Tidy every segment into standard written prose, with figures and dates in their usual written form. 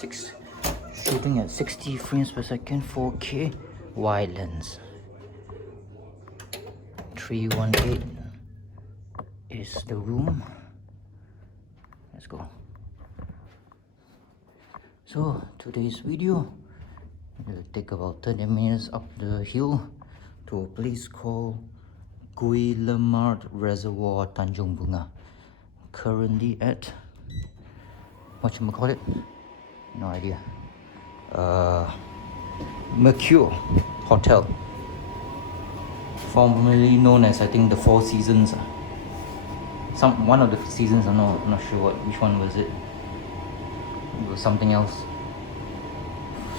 shooting at 60 frames per second, 4K, wide lens. 318 is the room. Let's go. So today's video will take about 30 minutes up the hill to a place called Guillemard Reservoir, Tanjung Bungah. Currently at whatchamacallit? No idea. Mercure Hotel, formerly known as, I think, the Four Seasons. One of the seasons. I'm not sure which one was it. It was something else.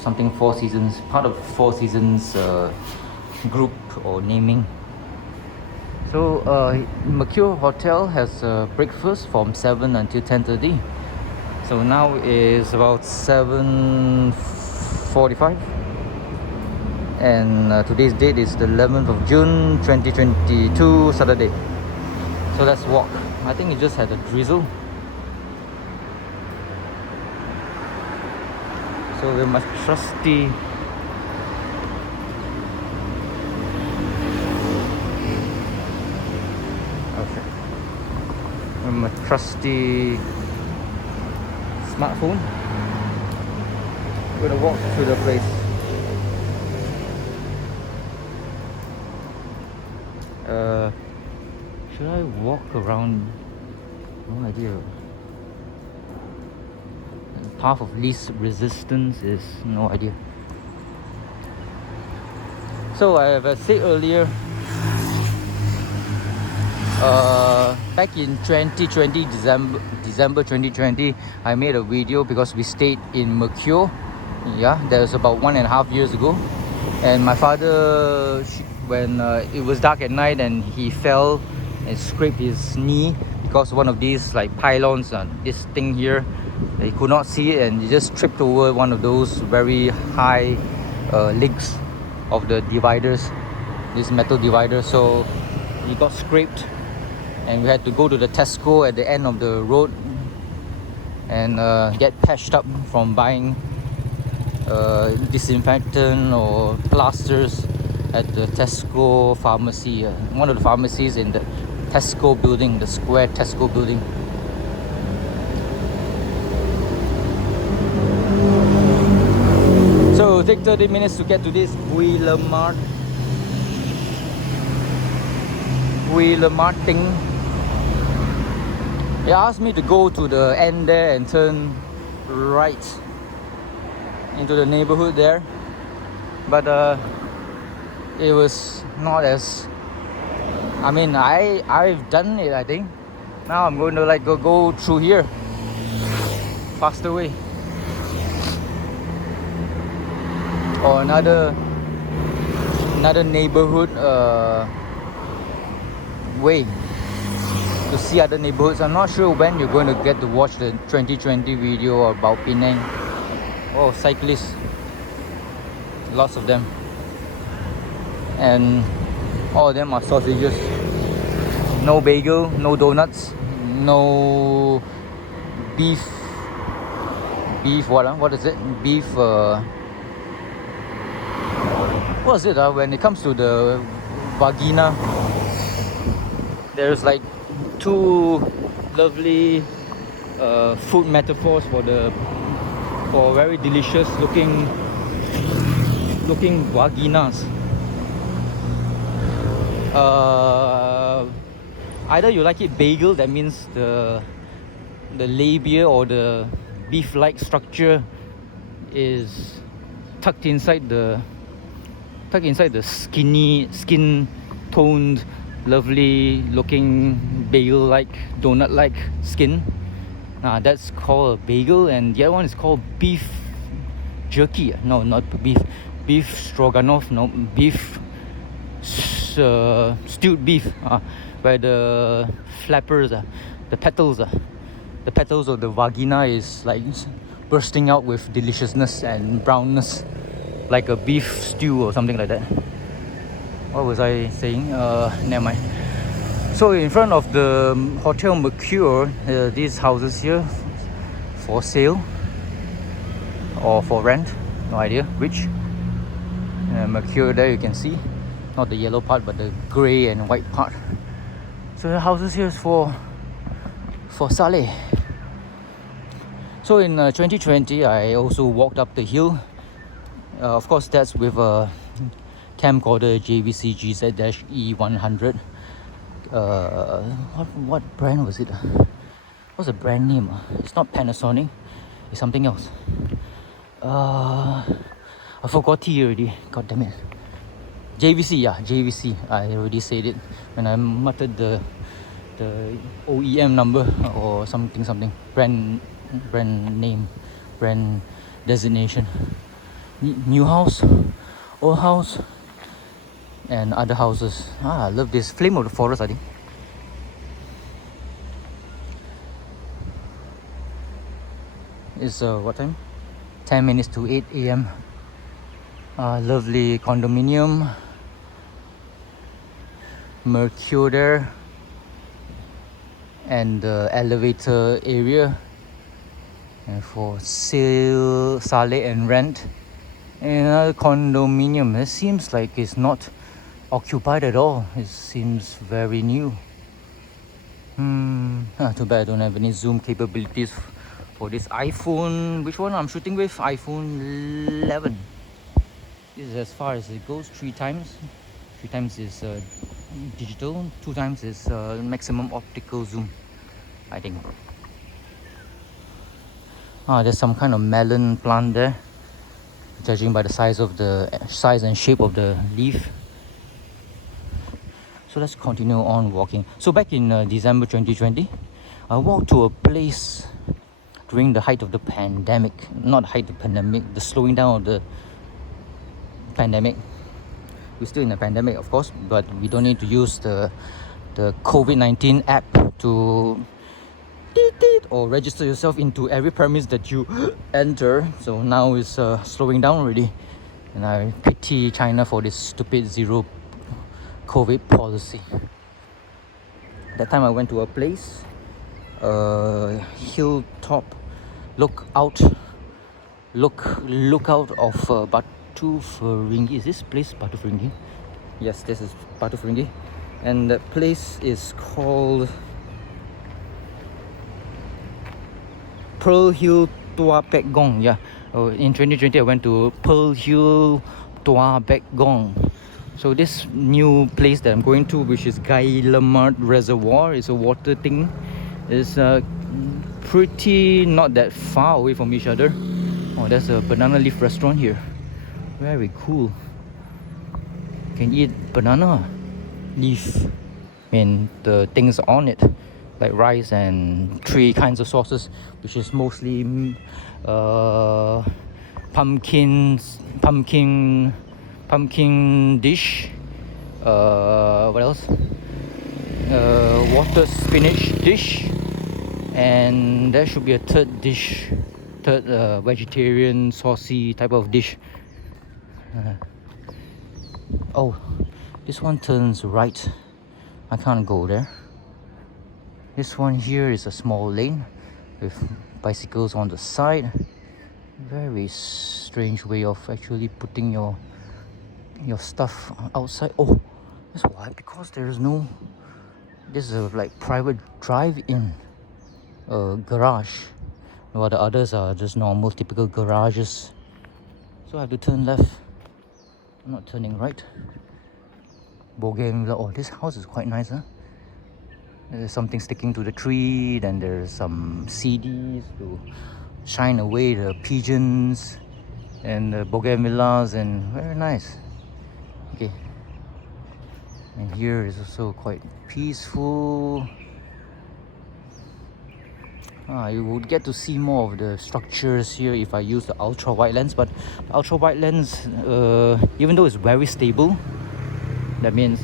Something Four Seasons, part of Four Seasons group or naming. So Mercure Hotel has breakfast from 7 until 10:30. So now is about 7:45, and today's date is the 11th of June 2022, Saturday. So let's walk. I think it just had a drizzle. So we're my trusty smartphone. We're gonna walk through the place. Should I walk around? No idea. The path of least resistance is no idea. So I have said earlier, back in 2020, December 2020, I made a video because we stayed in Mercure. Yeah, that was about 1.5 years ago. And my father, when it was dark at night, and he fell and scraped his knee because one of these like pylons, this thing here, he could not see it, and he just tripped over one of those very high links of the dividers, this metal divider. So he got scraped, and we had to go to the Tesco at the end of the road and get patched up from buying disinfectant or plasters at the Tesco pharmacy, one of the pharmacies in the Tesco building, the square Tesco building. So it'll take 30 minutes to get to this Guillemard thing. He asked me to go to the end there and turn right into the neighborhood there, but it was not as, I've done it, I think. Now I'm going to like go through here, faster way, or another neighborhood way to see other neighborhoods. I'm not sure when you're going to get to watch the 2020 video about Pinang. Oh, cyclists, lots of them, and all of them are sausages. No bagel, no donuts, no beef. What is it? Beef. What is it? When it comes to the vagina, there's like two lovely food metaphors for very delicious looking vaginas. Either you like it bagel, that means the labia or the beef-like structure is tucked inside the skin-toned, lovely looking bagel-like, donut-like skin. That's called a bagel, and the other one is called beef jerky. No, not beef stroganoff. No, beef stewed beef, where the flappers, the petals of the vagina is like bursting out with deliciousness and brownness, like a beef stew or something like that. What was I saying? Never mind. So in front of the Hotel Mercure, these houses here for sale. or for rent, no idea which. Mercure there you can see, not the yellow part but the grey and white part. So the houses here is for Saleh. So in 2020 I also walked up the hill. Of course that's with a camcorder JVC GZ-E100. What brand was it? What's the brand name? It's not Panasonic, it's something else. I forgot it already, god damn it. JVC, yeah, JVC. I already said it when I muttered the OEM number or something. Brand name, brand designation. New house, old house, and other houses. I love this. Flame of the forest, I think. It's what time? 10 minutes to 8 a.m. Lovely condominium. Mercure there. And the elevator area. And for sale, Saleh and rent. Another condominium. It seems like it's not occupied at all. It seems very new. Too bad I don't have any zoom capabilities for this iPhone. Which one I'm shooting with? iPhone 11. This is as far as it goes. 3 times. 3 times is digital. 2 times is maximum optical zoom, I think. There's some kind of melon plant there, judging by the size and shape of the leaf. So let's continue on walking. So back in December 2020, I walked to a place during the height of the pandemic. Not height of the pandemic, the slowing down of the pandemic. We're still in a pandemic, of course, but we don't need to use the COVID-19 app to or register yourself into every premise that you enter. So now it's slowing down already, and I pity China for this stupid zero COVID policy. That time I went to a place, hilltop lookout of Batu Ferringhi. Is this place Batu Ferringhi? Yes, this is Batu Ferringhi, and the place is called Pearl Hill Tua Pek Gong. Yeah, in 2020 I went to Pearl Hill Tua Pek Gong. So this new place that I'm going to, which is Guillemard Reservoir, is a water thing. It's pretty not that far away from each other. Oh, there's a banana leaf restaurant here. Very cool. You can eat banana leaf and the things on it, like rice and 3 kinds of sauces, which is mostly pumpkin dish. What else? Water spinach dish, and there should be a third vegetarian saucy type of dish. Oh, this one turns right. I can't go there. This one here is a small lane with bicycles on the side. Very strange way of actually putting your stuff outside. Oh, that's why, because there's no, this is a like private drive-in garage, while the others are just normal typical garages. So I have to turn left. I'm not turning right. Bougainvillea. Oh, this house is quite nice, huh? There's something sticking to the tree, then there's some CDs to shine away the pigeons and the bougainvilleas, and very nice. Okay, and here is also quite peaceful. You would get to see more of the structures here if I use the ultra wide lens, but the ultra wide lens, even though it's very stable, that means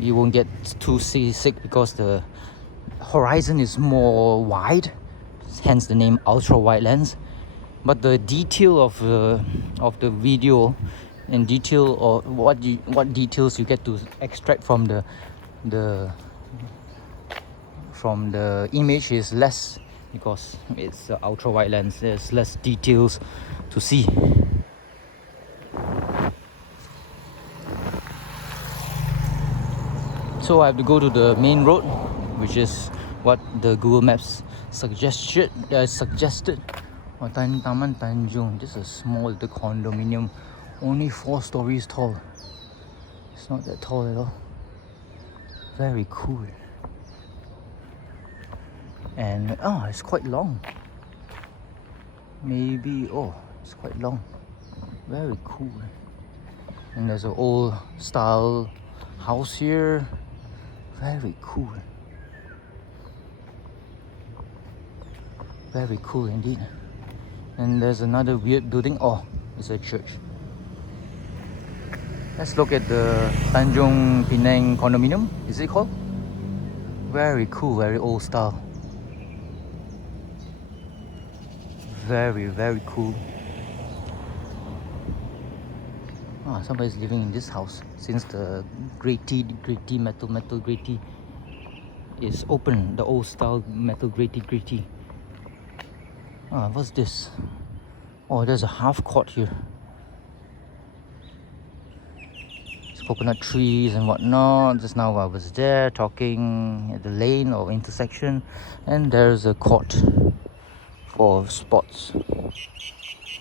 you won't get too seasick because the horizon is more wide, hence the name ultra wide lens. But the detail of the video and detail, or what details you get to extract from the image is less because it's ultra wide lens. There's less details to see. So I have to go to the main road, which is what the Google Maps suggested. Oh, Taman Tanjung. Just a small little condominium, only 4 stories tall. It's not that tall at all. Very cool. And it's quite long. Maybe it's quite long. Very cool. And there's an old style house here. Very cool. Very cool indeed. And there's another weird building. Oh, it's a church. Let's look at the Tanjung Pinang condominium. Is it called? Very cool, very old style. Very, very cool. Somebody's living in this house since the metal grate is open. The old style metal grate. What's this? Oh, there's a half court here. It's coconut trees and whatnot. Just now I was there talking at the lane or intersection, and there's a court for sports.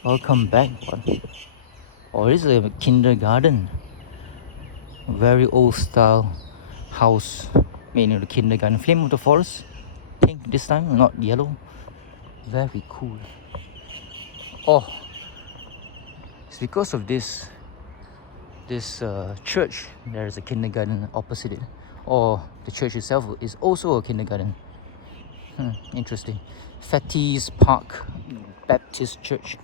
Welcome back. Or is it a kindergarten? Very old style house made in the kindergarten. Flame of the forest, pink this time, not yellow. Very cool. Oh, it's because of this church. There is a kindergarten opposite it. Or the church itself is also a kindergarten. Interesting. Fatty's Park Baptist Church,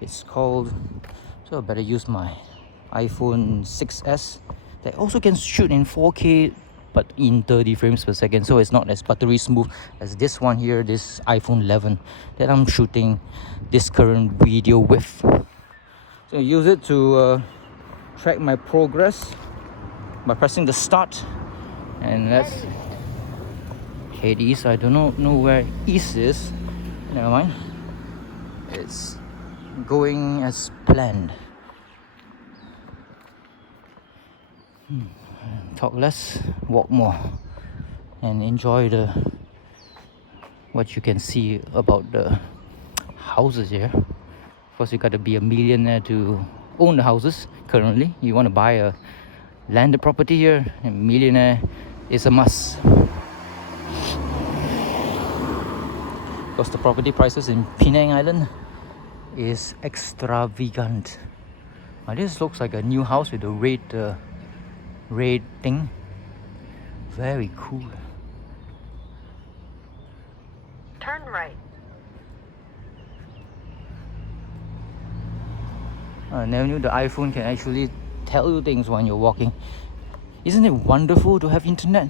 it's called. So I better use my iPhone 6s that also can shoot in 4K but in 30 frames per second, so it's not as buttery smooth as this one here, this iPhone 11 that I'm shooting this current video with. So I use it to track my progress by pressing the start, and let's head east. I don't know where east is. Never mind. It's going as planned. Talk less, walk more, and enjoy what you can see about the houses here. Of course, you got to be a millionaire to own the houses. Currently, you want to buy a landed property here, a millionaire is a must. Because the property prices in Pinang Island is extravagant. This looks like a new house with a red thing. Very cool. Turn right. I never knew the iPhone can actually tell you things when you're walking. Isn't it wonderful to have internet?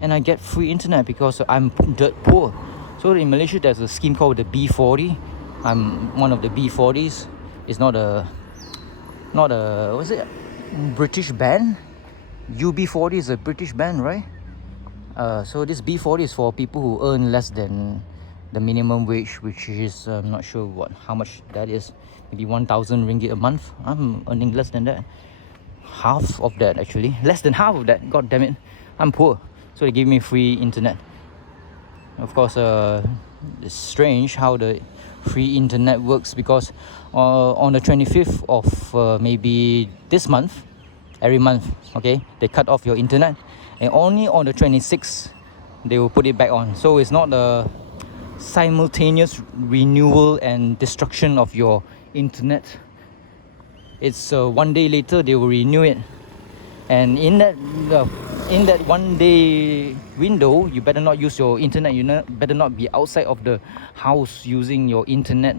And I get free internet because I'm dirt poor. So in Malaysia there's a scheme called the B40. I'm one of the B40s. It's not a what's it? British band. UB40 is a British band, right? So this B40 is for people who earn less than the minimum wage, which is I'm not sure how much that is. Maybe 1,000 ringgit a month. I'm earning less than that. Half of that actually. Less than half of that. God damn it. I'm poor. So they give me free internet. Of course, it's strange how the free internet works because on the 25th of maybe this month, every month, okay, they cut off your internet, and only on the 26th they will put it back on. So it's not a simultaneous renewal and destruction of your internet. It's one day later they will renew it, and in that 1 day window you better not use your internet. You better not be outside of the house using your internet,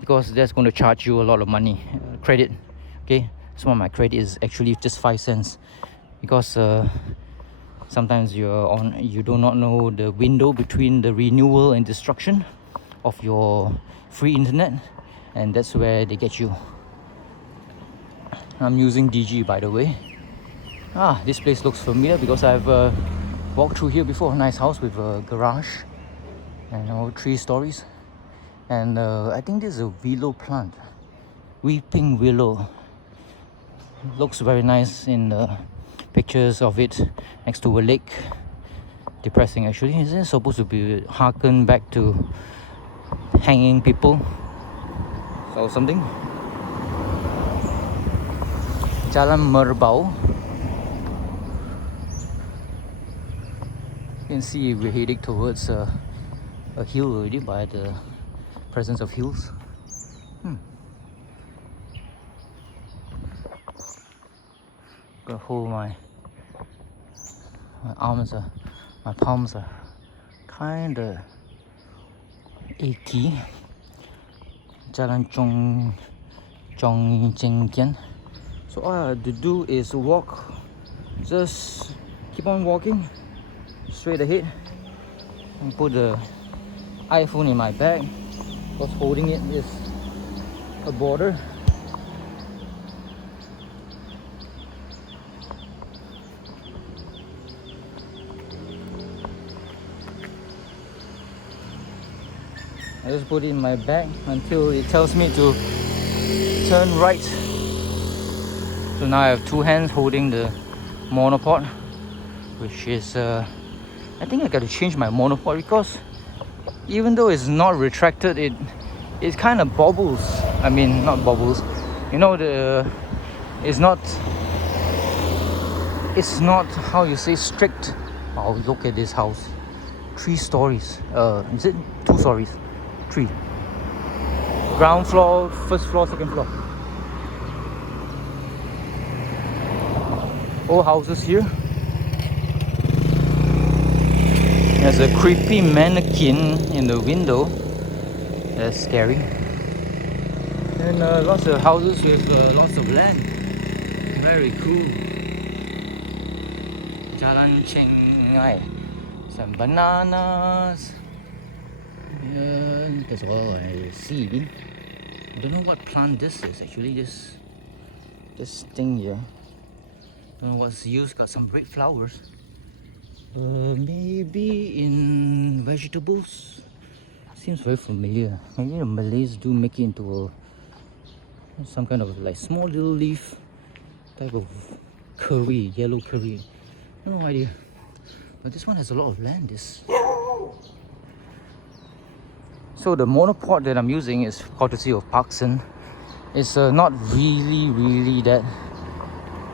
because that's going to charge you a lot of money, credit. Okay, some of my credit is actually just 5 cents because sometimes you do not know the window between the renewal and destruction of your free internet, and that's where they get you. I'm using DG, by the way. This place looks familiar because I've walked through here before. Nice house with a garage. and all 3 stories. And I think this is a willow plant, weeping willow. Looks very nice in the pictures of it next to a lake. Depressing actually. Is it supposed to be harken back to hanging people or something? Jalan Merbau. You can see we're heading towards a hill already by the presence of hills. Gonna hold my arms, my palms are kinda achy. Jalan Zhongjingjian. So all I have to do is walk, just keep on walking straight ahead, and put the iPhone in my bag because holding it is a border. I just put it in my bag until it tells me to turn right. So now I have 2 hands holding the monopod, which is I think I got to change my monopod because even though it's not retracted, it kind of bobbles. I mean, not bobbles. You know, it's not how you say strict. Oh, look at this house. 3 stories. Is it 2 stories? 3. Ground floor, first floor, second floor. Old houses here. There's a creepy mannequin in the window. That's scary. And lots of houses with lots of land. Very cool. Jalan Chengai. Some bananas. Yeah, that's all I see. I don't know what plant this is actually. This thing here. Don't know what's used. Got some red flowers. Maybe in vegetables. Seems very familiar. Maybe the Malays do make it into some kind of like small little leaf type of curry, yellow curry. No idea. But this one has a lot of land. So the monopod that I'm using is courtesy of Parkson. It's not really that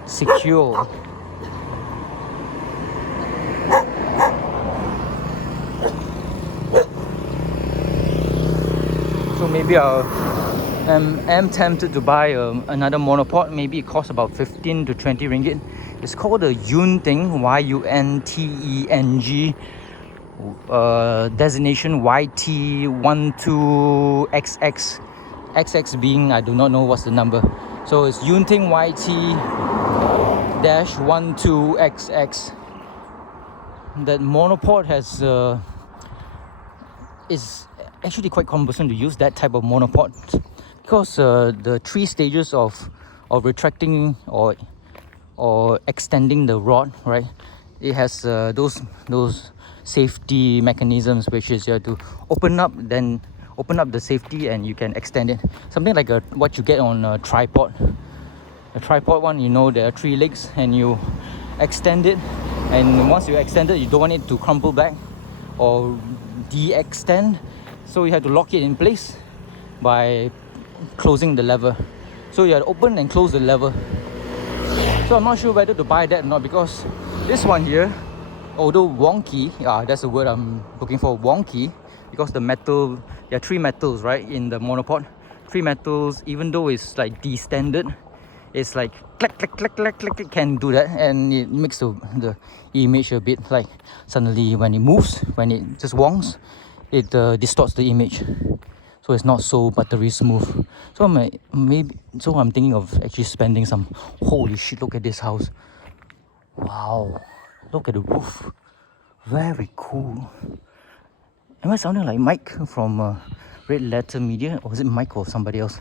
secure. So maybe I'm tempted to buy another monopod. Maybe it costs about 15 to 20 ringgit. It's called the Yunteng, Yunteng, designation YT12XX, XX being I do not know what's the number. So it's Yunteng YT-12XX. That monopod is actually quite cumbersome to use that type of monopod because the 3 stages of retracting or extending the rod, right? It has those safety mechanisms, which is you have to open up the safety and you can extend it. Something like what you get on a tripod. A tripod one, you know, there are 3 legs and you extend it, and once you extend it, you don't want it to crumple back or de-extend, so you have to lock it in place by closing the lever. So you have to open and close the lever. So I'm not sure whether to buy that or not, because this one here, although wonky, that's the word I'm looking for, wonky, because the metal, there are 3 metals, right, in the monopod. 3 metals, even though it's like distended, it's like click, click, click, click, click, it can do that, and it makes the image a bit like suddenly when it moves, when it just wonks, it distorts the image. So it's not so buttery smooth. So I'm thinking of actually spending some. Holy shit, look at this house. Wow, look at the roof. Very cool. Am I sounding like Mike from Red Letter Media, or is it Mike or somebody else?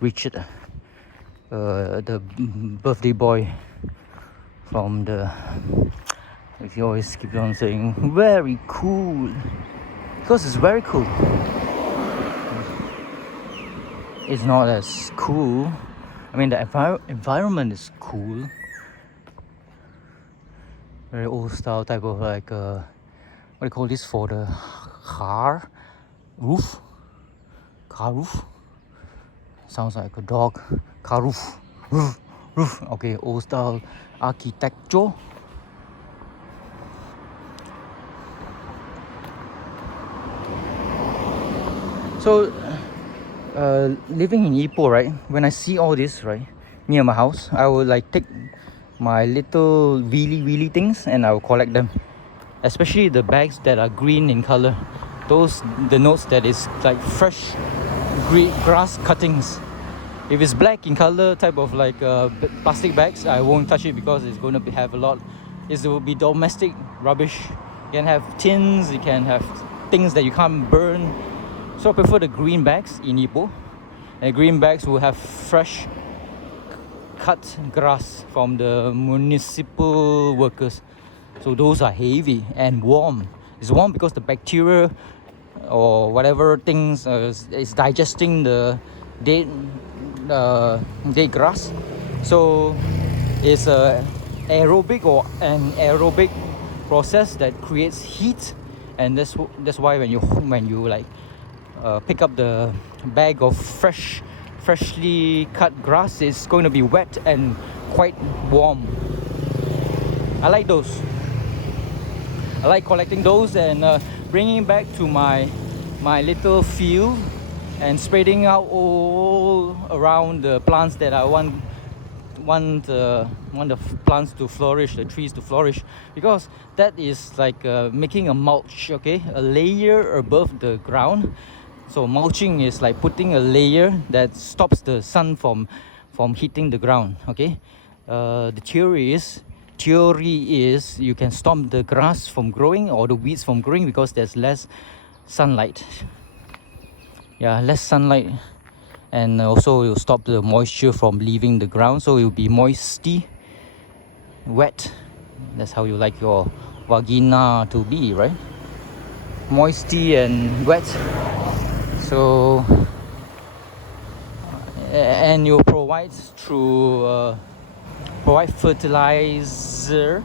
Richard, the birthday boy from the, if you always keep on saying very cool. because it's very cool. It's not as cool. I mean, the environment is cool. Very old style type of like what do you call this for the car roof? Car roof. Sounds like a dog. Car roof. Roof. Okay, old style architecture. So, living in Ipoh, right? When I see all this, right, near my house, I will like take my little wheelie things and I will collect them. Especially the bags that are green in color. Those denotes that is like fresh green grass cuttings. If it's black in color, type of like plastic bags, I won't touch it because it's going to have a lot. It will be domestic rubbish. You can have tins, you can have things that you can't burn. So I prefer the green bags in Ipoh. And green bags will have fresh cut grass from the municipal workers. So those are heavy and warm. It's warm because the bacteria or whatever things is digesting the dead grass. So it's a an aerobic process that creates heat, and that's why when you like pick up the bag of freshly cut grass, it's going to be wet and quite warm. I like those. I like collecting those and bringing back to my little field and spreading out all around the plants that I want the plants to flourish, the trees to flourish, because that is like making a mulch, okay, a layer above the ground. So mulching is like putting a layer that stops the sun from hitting the ground, okay. The theory is you can stop the grass from growing or the weeds from growing because there's less sunlight. Yeah, less sunlight, and also it will stop the moisture from leaving the ground, so it will be moisty, wet. That's how you like your vagina to be, right? Moisty and wet. So and you provide fertilizer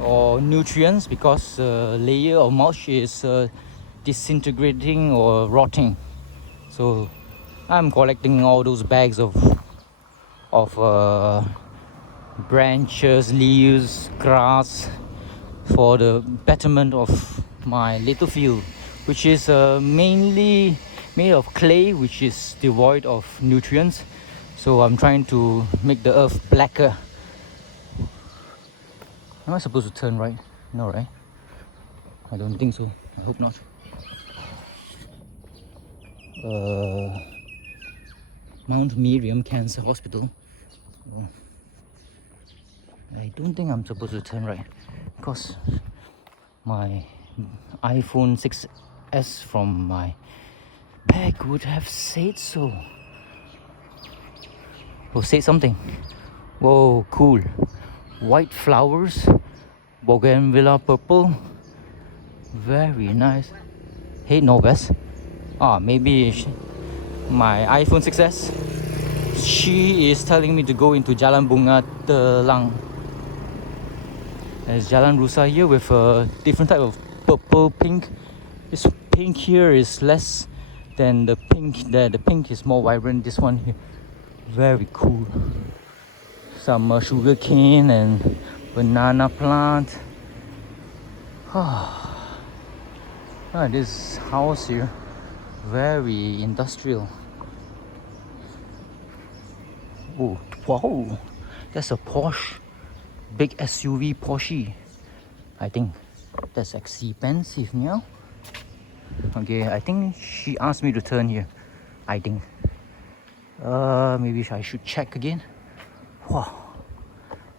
or nutrients because layer of mulch is disintegrating or rotting. So I'm collecting all those bags of branches, leaves, grass for the betterment of my little field, which is mainly made of clay, which is devoid of nutrients. So I'm trying to make the earth blacker. Am I supposed to turn right? No, right? I don't think so. I hope not. Mount Miriam Cancer Hospital. Oh. I don't think I'm supposed to turn right because my iPhone 6s from my bag would have said so. Or say something. Whoa, cool. White flowers, bougainvillea purple. Very nice. Hey, Novus. Maybe my iPhone 6s. She is telling me to go into Jalan Bungah Telang. There's Jalan Rusa here with a different type of purple, pink. This pink here is less than the pink there. The pink is more vibrant. This one here, very cool. Some sugar cane and banana plant. This house here, very industrial. Oh, wow, that's a Porsche, big SUV Porsche. I think that's expensive now. Okay, I think she asked me to turn here. I think maybe I should check again. Wow,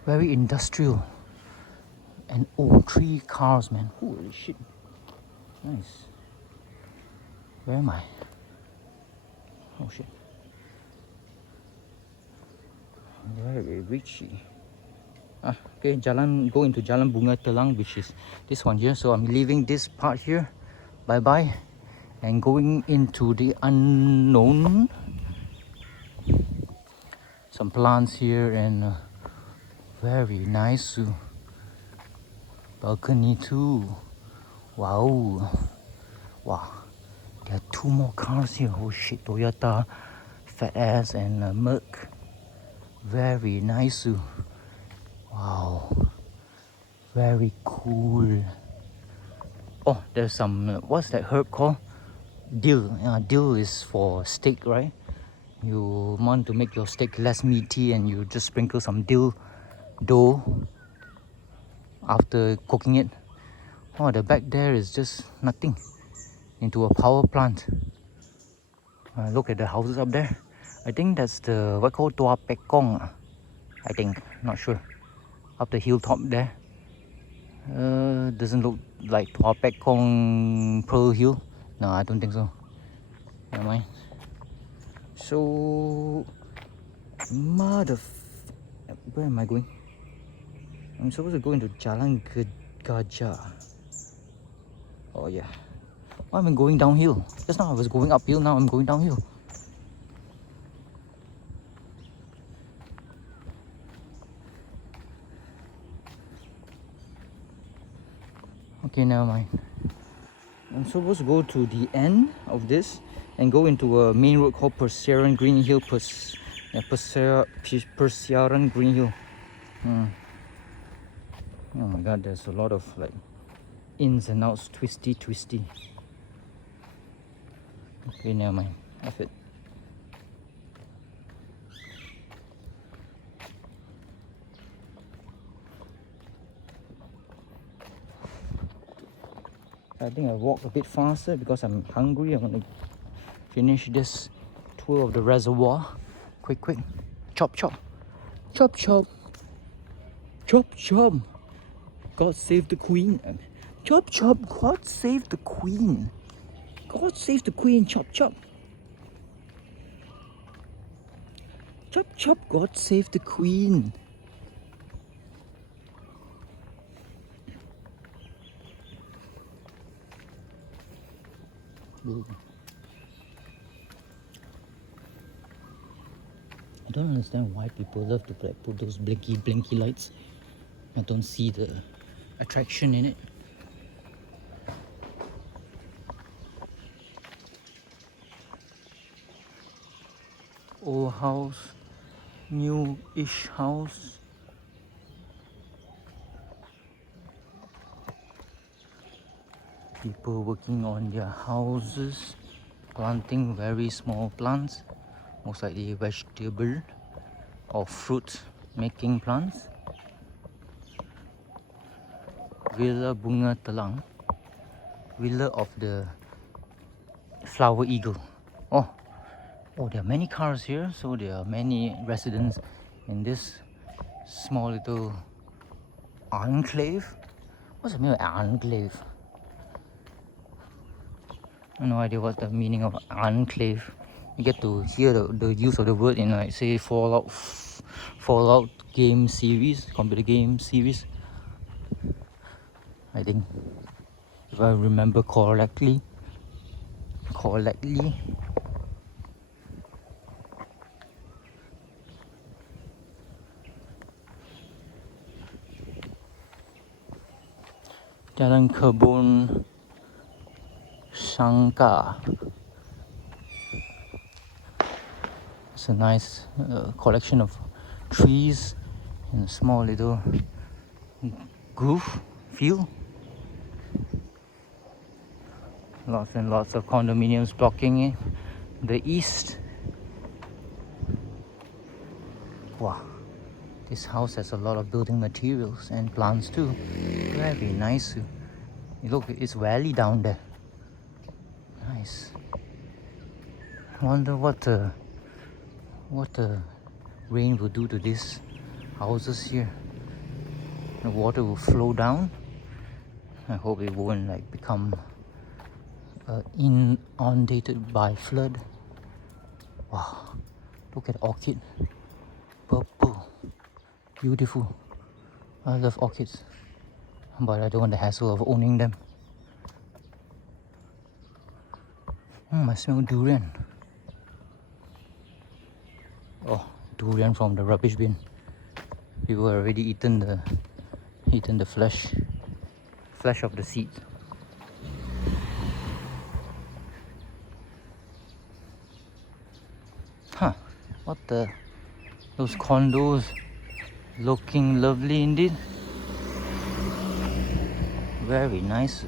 very industrial. And 3 cars, man. Holy shit. Nice. Where am I? Oh shit. Very richy. Okay, go into Jalan Bungah Telang, which is this one here. So I'm leaving this part here bye bye and going into the unknown. Some plants here and very nice balcony too. Wow. Wow. There are 2 more cars here. Oh shit, Toyota, Fat Ass and Merc. Very nice. Wow. Very cool. Oh, there's some, what's that herb called? Dill. Dill is for steak, right? You want to make your steak less meaty and you just sprinkle some dill dough after cooking it. Oh, the back there is just nothing. Into a power plant. Look at the houses up there. I think that's the what called Tua Pekong. I think, not sure. Up the hilltop there. Doesn't look like Tua Pekong Pearl Hill. No, I don't think so. Never mind. So, where am I going? I'm supposed to go into Jalan Gajah. Oh yeah. Why am I going downhill? Just now I was going uphill, now I'm going downhill. Okay, never mind. I'm supposed to go to the end of this and go into a main road called Persiaran Green Hill. Persiaran Green Hill. Oh my god, there's a lot of like ins and outs, twisty. Okay, never mind. F it. I think I walk a bit faster because I'm hungry. I want to finish this tour of the reservoir. Quick. Chop. God save the queen. Chop. God save the queen. God save the queen. Chop. Chop. God save the queen. I don't understand why people love to put those blinky lights. I don't see the attraction in it. Old house, new-ish house. People working on their houses, planting very small plants, most likely vegetable or fruit making plants. Villa Bunga Telang, Villa of the Flower Eagle. Oh, there are many cars here, so there are many residents in this small little enclave. What's the meaning of enclave? I have no idea what the meaning of enclave. You get to hear the use of the word in, like, say, Fallout game series, computer game series. I think, if I remember correctly. Jalan Kebun Sangka. It's a nice collection of trees in a small little groove field. Lots and lots of condominiums blocking the east. Wow, this house has a lot of building materials and plants too. Very nice. Look, it's valley down there. Nice. Wonder what the rain will do to these houses here. The water will flow down. I hope it won't like become inundated by flood. Wow, look at orchid, purple, beautiful. I love orchids, but I don't want the hassle of owning them. I smell durian. Oh, durian from the rubbish bin. People have already eaten the flesh of the seed. Huh? What the? Those condos looking lovely indeed. Very nice.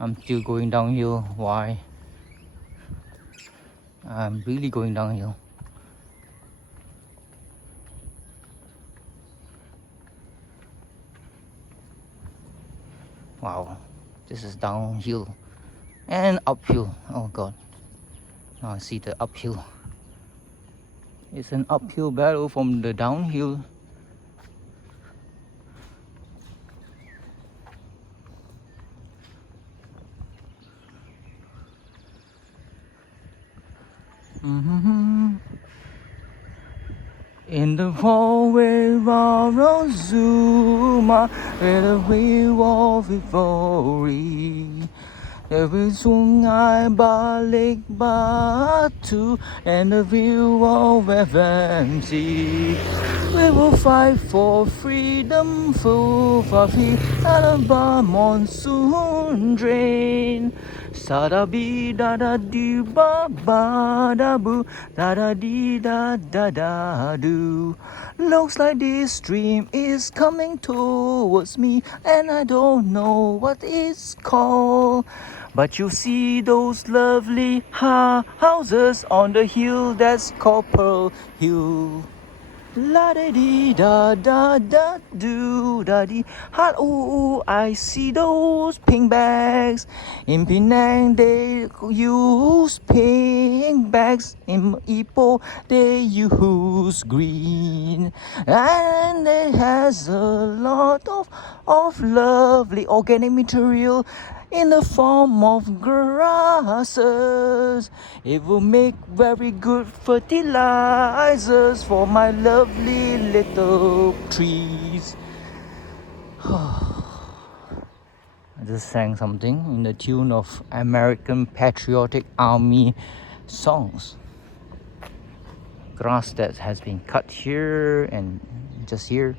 I'm still going downhill. Why? I'm really going downhill. Wow, this is downhill and uphill. Oh god. Now I see the uphill. It's an uphill battle from the downhill. In the hallway of Zuma, where the wheel of Vivory. Every sungai balik batu and the view of FMC. We will fight for freedom, full free out of the monsoon drain. Sada bi da da di ba ba da boo, da da di da da da do. Looks like this stream is coming towards me, and I don't know what it's called. But you see those lovely houses on the hill that's called Pearl Hill. La da dee da da da do da dee ha. Ooh, I see those pink bags. In Penang they use pink bags. In Ipoh they use green. And it has a lot of lovely organic material in the form of grasses. It will make very good fertilizers for my lovely little trees. I just sang something in the tune of American Patriotic Army songs. Grass that has been cut here and just here.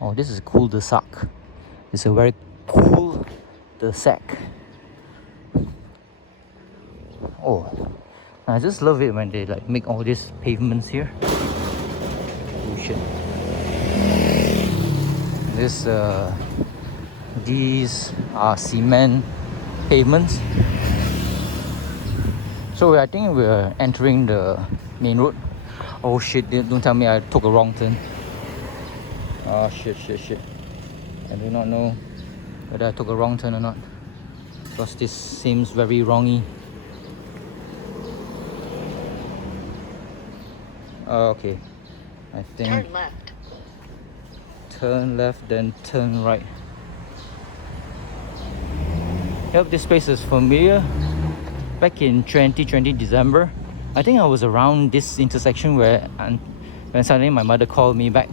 Oh, this is cul-de-sac. It's a very cool the sack. Oh, I just love it when they like make all these pavements here. Oh shit. These are cement pavements. So I think we're entering the main road. Oh shit, don't tell me I took a wrong turn. Oh shit. I do not know whether I took a wrong turn or not, because this seems very wrongy. Okay, I think Turn left. Turn left, then turn right. Yep, this place is familiar. Back in 2020 December, I think I was around this intersection when suddenly my mother called me back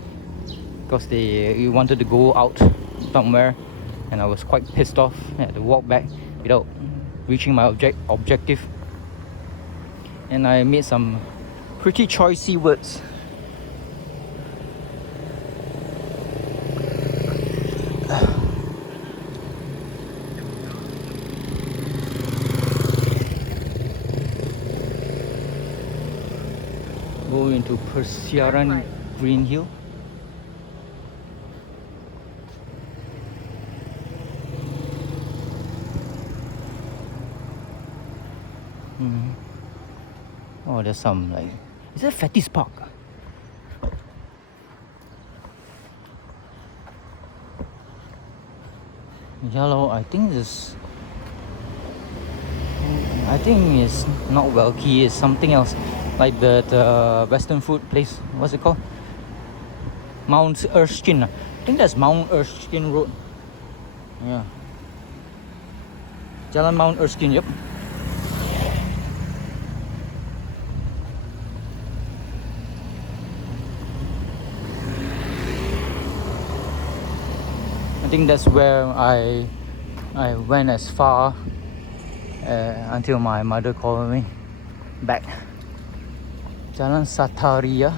because we wanted to go out somewhere. And I was quite pissed off. I had to walk back without reaching my objective. And I made some pretty choicy words. Go into Persiaran Green Hill. Oh, there's some like... Is that Fatty's Park? Yellow, I think it's not Welkie, it's something else. Like the Western food place. What's it called? Mount Erskine. I think that's Mount Erskine Road. Yeah. Jalan Mount Erskine, yep. I think that's where I went as far until my mother called me back. Jalan Sataria.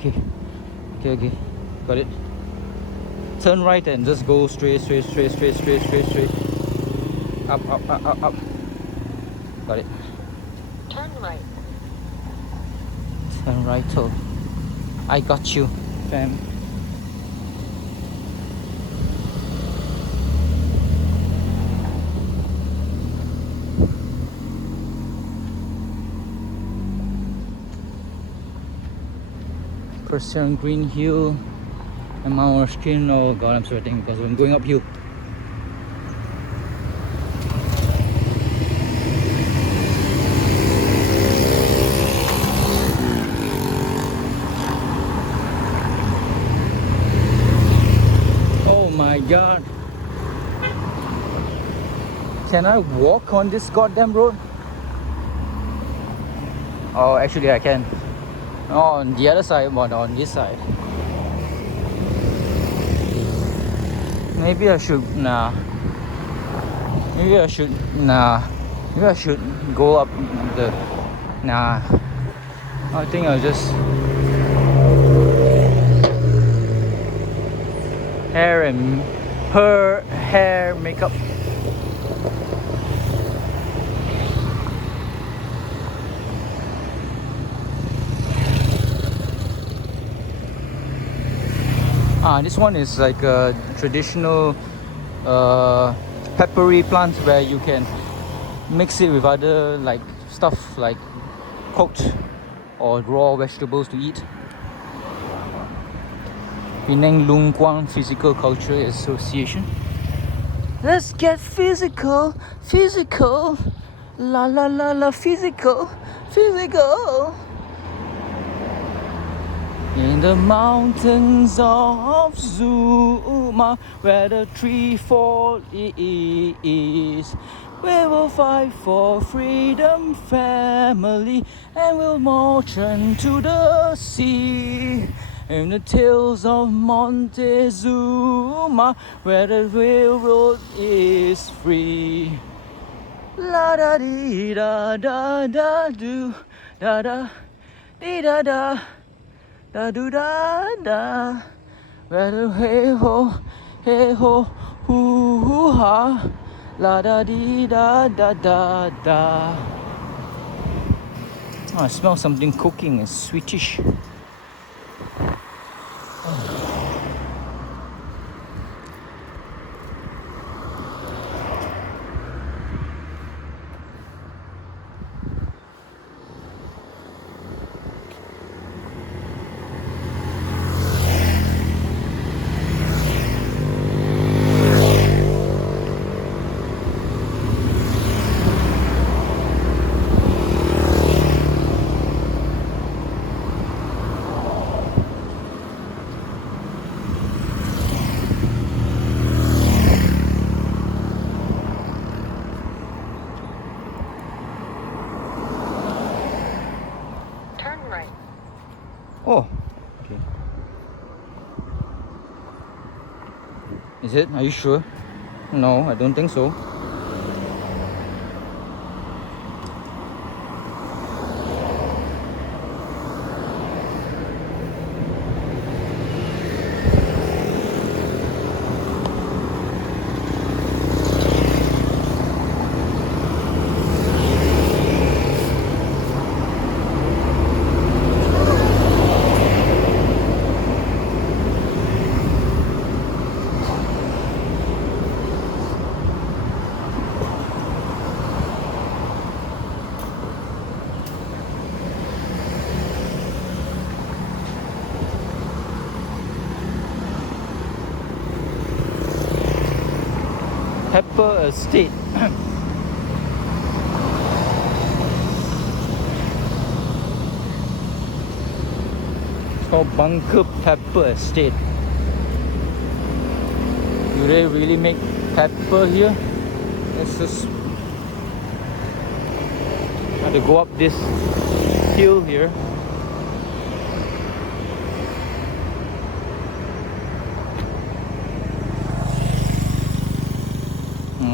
Okay. Got it. Turn right and just go straight. Up. Got it. Turn right. Turn right. Oh, I got you, fam. Persian Green Hill and Mount Erskine. Oh god, I'm sweating because I'm going uphill. Oh my god. Can I walk on this goddamn road? Oh, actually I can. Oh, on the other side, but on this side. Maybe I should go up the I think I'll just hair makeup. This one is like a traditional peppery plant where you can mix it with other like stuff like cooked or raw vegetables to eat. Penang Lung Kwang Physical Culture Association. Let's get physical, la la la la, physical. In the mountains of Zuma, where the tree fall is, we will fight for freedom, family, and we'll march into the sea. In the tales of Montezuma, where the railroad is free. La da dee da da da do da da dee da da. Da do da da, where the hey ho, hoo ha, la da dee da da da da. Oh, I smell something cooking. It's sweetish. Oh, okay. Is it? Are you sure? No, I don't think so. Pepper Estate. It's called Bunker Pepper Estate. Do they really make pepper here? Let's just have to go up this hill here.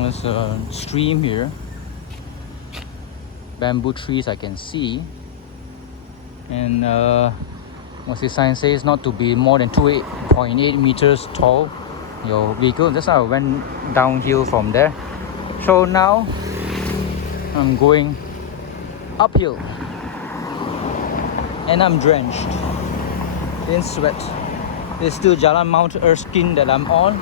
There's a stream here. Bamboo trees I can see. And what's the sign says? Not to be more than 2.8 meters tall, your vehicle. That's how I went downhill from there. So now I'm going uphill. And I'm drenched in sweat. It's still Jalan Mount Erskine that I'm on.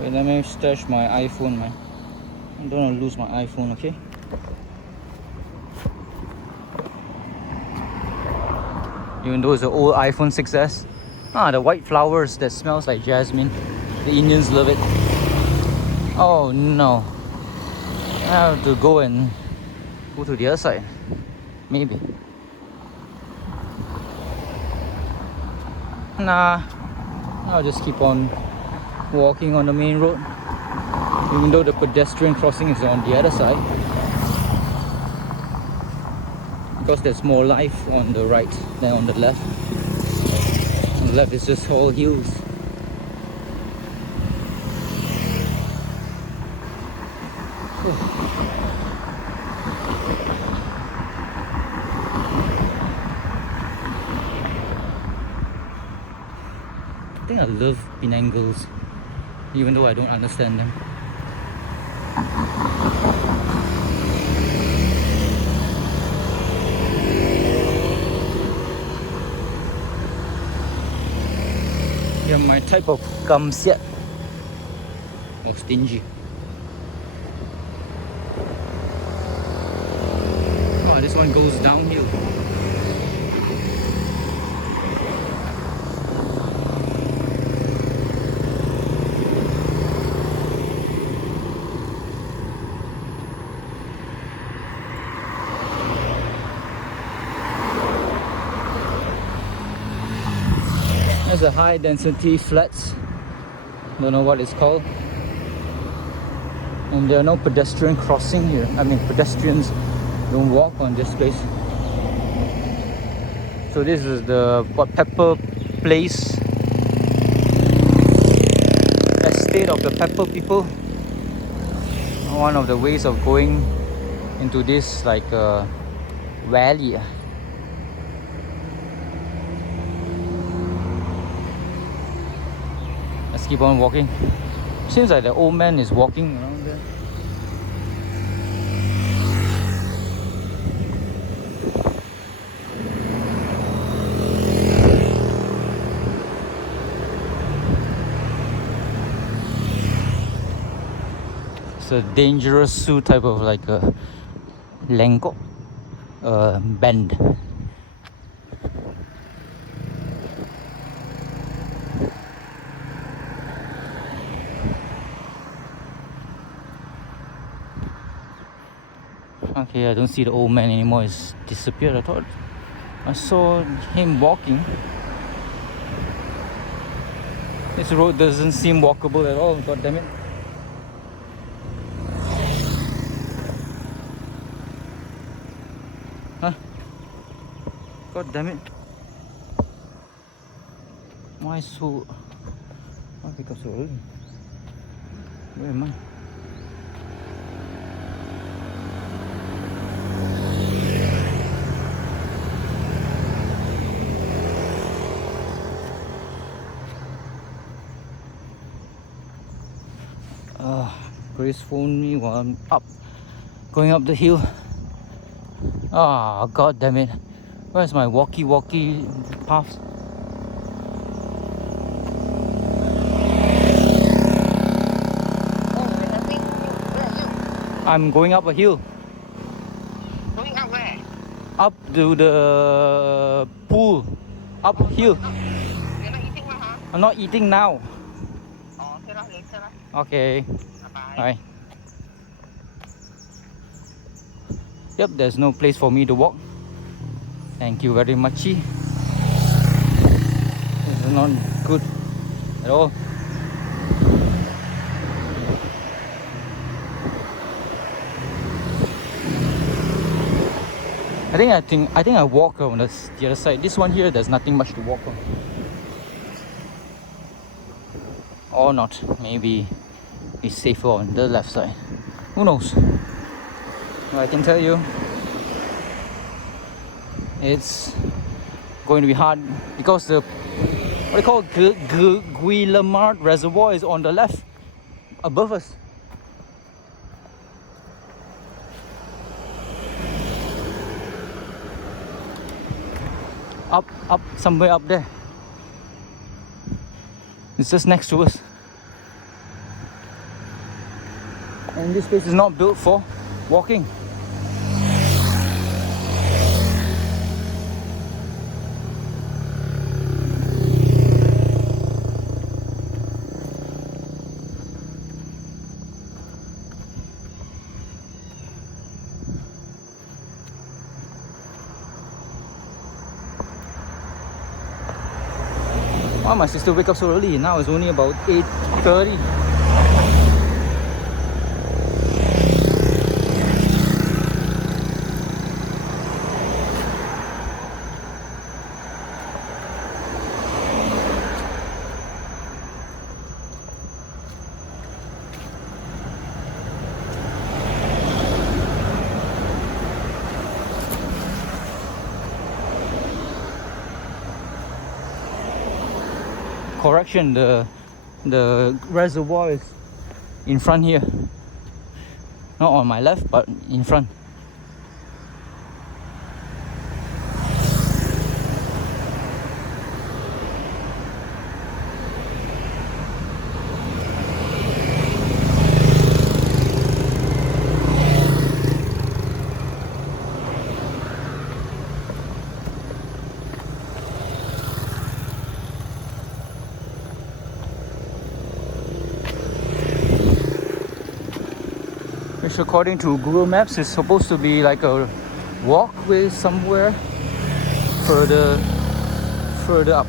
Wait, let me stash my iPhone, man. I don't want to lose my iPhone, okay? Even though it's an old iPhone 6s. The white flowers that smells like jasmine. The Indians love it. Oh no. I have to go to the other side. Maybe. Nah. I'll just keep on walking on the main road, even though the pedestrian crossing is on the other side, because there's more life on the right than on the left. On the left is just all hills. I think I love Penang girls, even though I don't understand them. They're my type of kamsiat or stingy. Oh, this one goes downhill. There's a high density flats, don't know what it's called, and there are no pedestrian crossing here. I mean, pedestrians don't walk on this place. So this is the pepper place, estate of the pepper people. One of the ways of going into this like valley. Let's keep on walking. Seems like the old man is walking around there. It's a dangerous suit type of like a lengkok bend. Okay, I don't see the old man anymore. He's disappeared. I thought I saw him walking. This road doesn't seem walkable at all. God damn it. Huh? God damn it. Why so... Why pick up so early? Where am I? Grace phoned me while I'm going up the hill. God damn it. Where's my walkie path? I'm going up a hill. Going up where? Up to the pool. Uphill. You're not I'm not eating now. Okay lah, later lah. Okay. Bye-bye. Bye. Yep, there's no place for me to walk. Thank you very much. This is not good at all. I think I walk on the other side. This one here, there's nothing much to walk on. Or not. Maybe it's safer on the left side. Who knows? Well, I can tell you, it's going to be hard because the what they call Guillemard Reservoir is on the left, above us. Up, somewhere up there. It's just next to us. And this place is not built for walking. Why my sister wake up so early? Now it's only about 8:30. Correction, the reservoir is in front here, not on my left but in front. Which according to Google Maps is supposed to be like a walkway somewhere further up.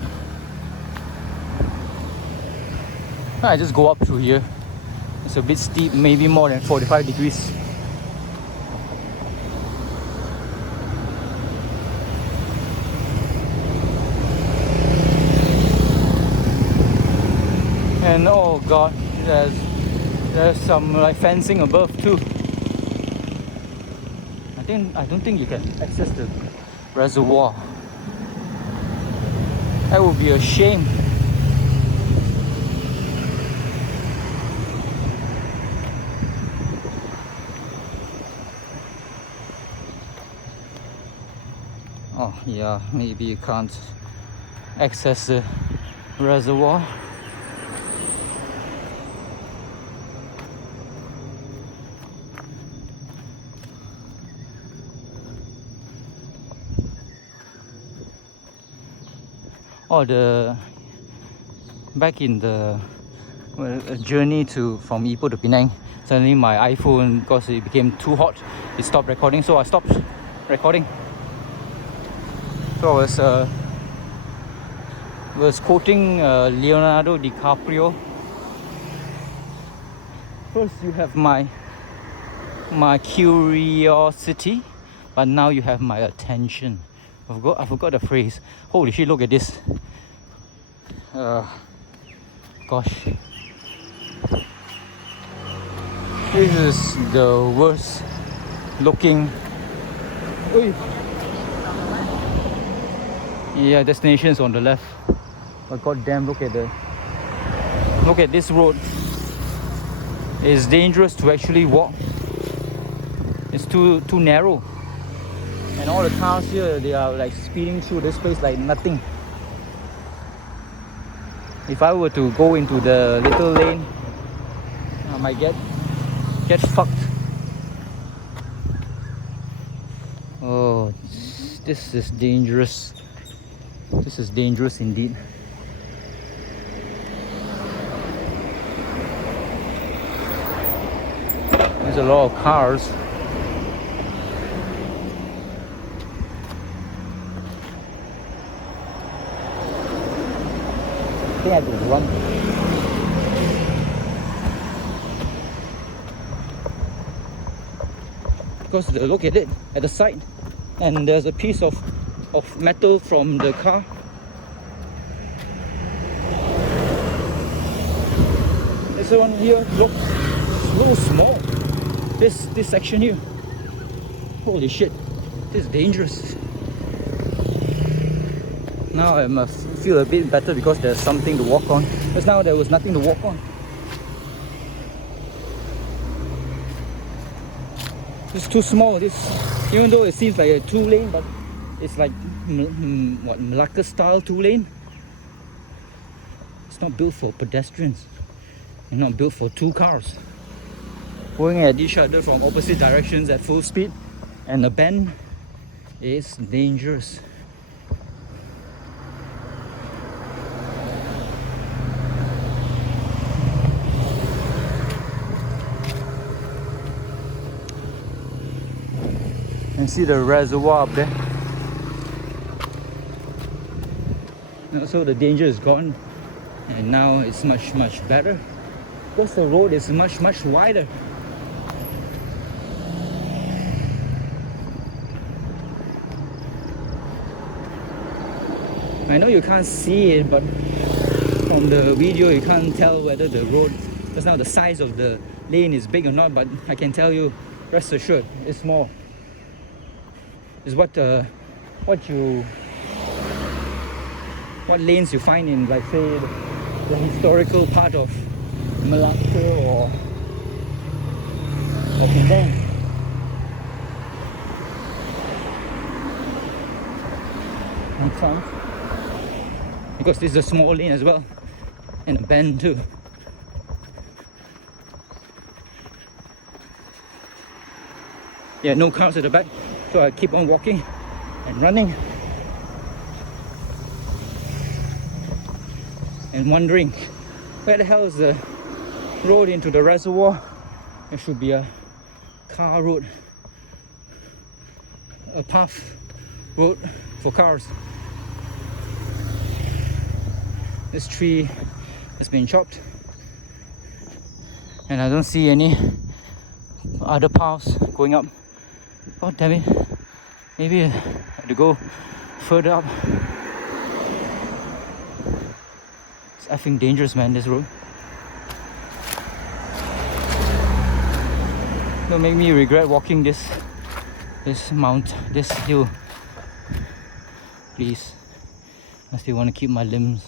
I just go up through here. It's a bit steep, maybe more than 45 degrees. And oh god, there's some like fencing above too. I don't think you can access the reservoir. That would be a shame. Oh yeah, maybe you can't access the reservoir. Oh, back in the journey from Ipoh to Pinang, suddenly my iPhone, because it became too hot, it stopped recording, so I stopped recording. So I was quoting Leonardo DiCaprio. First you have my curiosity, but now you have my attention. I forgot the phrase. Holy shit, look at this. Gosh. This is the worst looking. Yeah, destination's on the left. But goddamn, look at this road. It's dangerous to actually walk. It's too narrow. And all the cars here, they are like speeding through this place like nothing. If I were to go into the little lane, I might get fucked. Oh, this is dangerous. This is dangerous indeed. There's a lot of cars. I think I have to run. Because look at it at the side, and there's a piece of metal from the car. This one here, look, it's a little small. This section here. Holy shit, this is dangerous. Now I must feel a bit better because there's something to walk on. Because now there was nothing to walk on. It's too small. This, even though it seems like a 2-lane, but it's like what, Malacca style 2-lane. It's not built for pedestrians. It's not built for 2 cars. Going at each other from opposite directions at full speed, and the bend is dangerous. And see the reservoir up there. So the danger is gone, and now it's much better because the road is much wider. I know you can't see it, but from the video you can't tell whether the road, because now the size of the lane is big or not, but I can tell you, rest assured, it's small. It's what lanes you find in, like, say, the historical part of Malacca or Pinang. Makes sense? Because this is a small lane as well, and a bend too. Yeah, no cars at the back, so I keep on walking and running and wondering where the hell is the road into the reservoir. There should be a car road, a path road for cars. This tree has been chopped, and I don't see any other paths going up. Oh damn it, maybe I have to go further up. It's effing dangerous, man, this road. Don't make me regret walking this hill. Please, I still want to keep my limbs.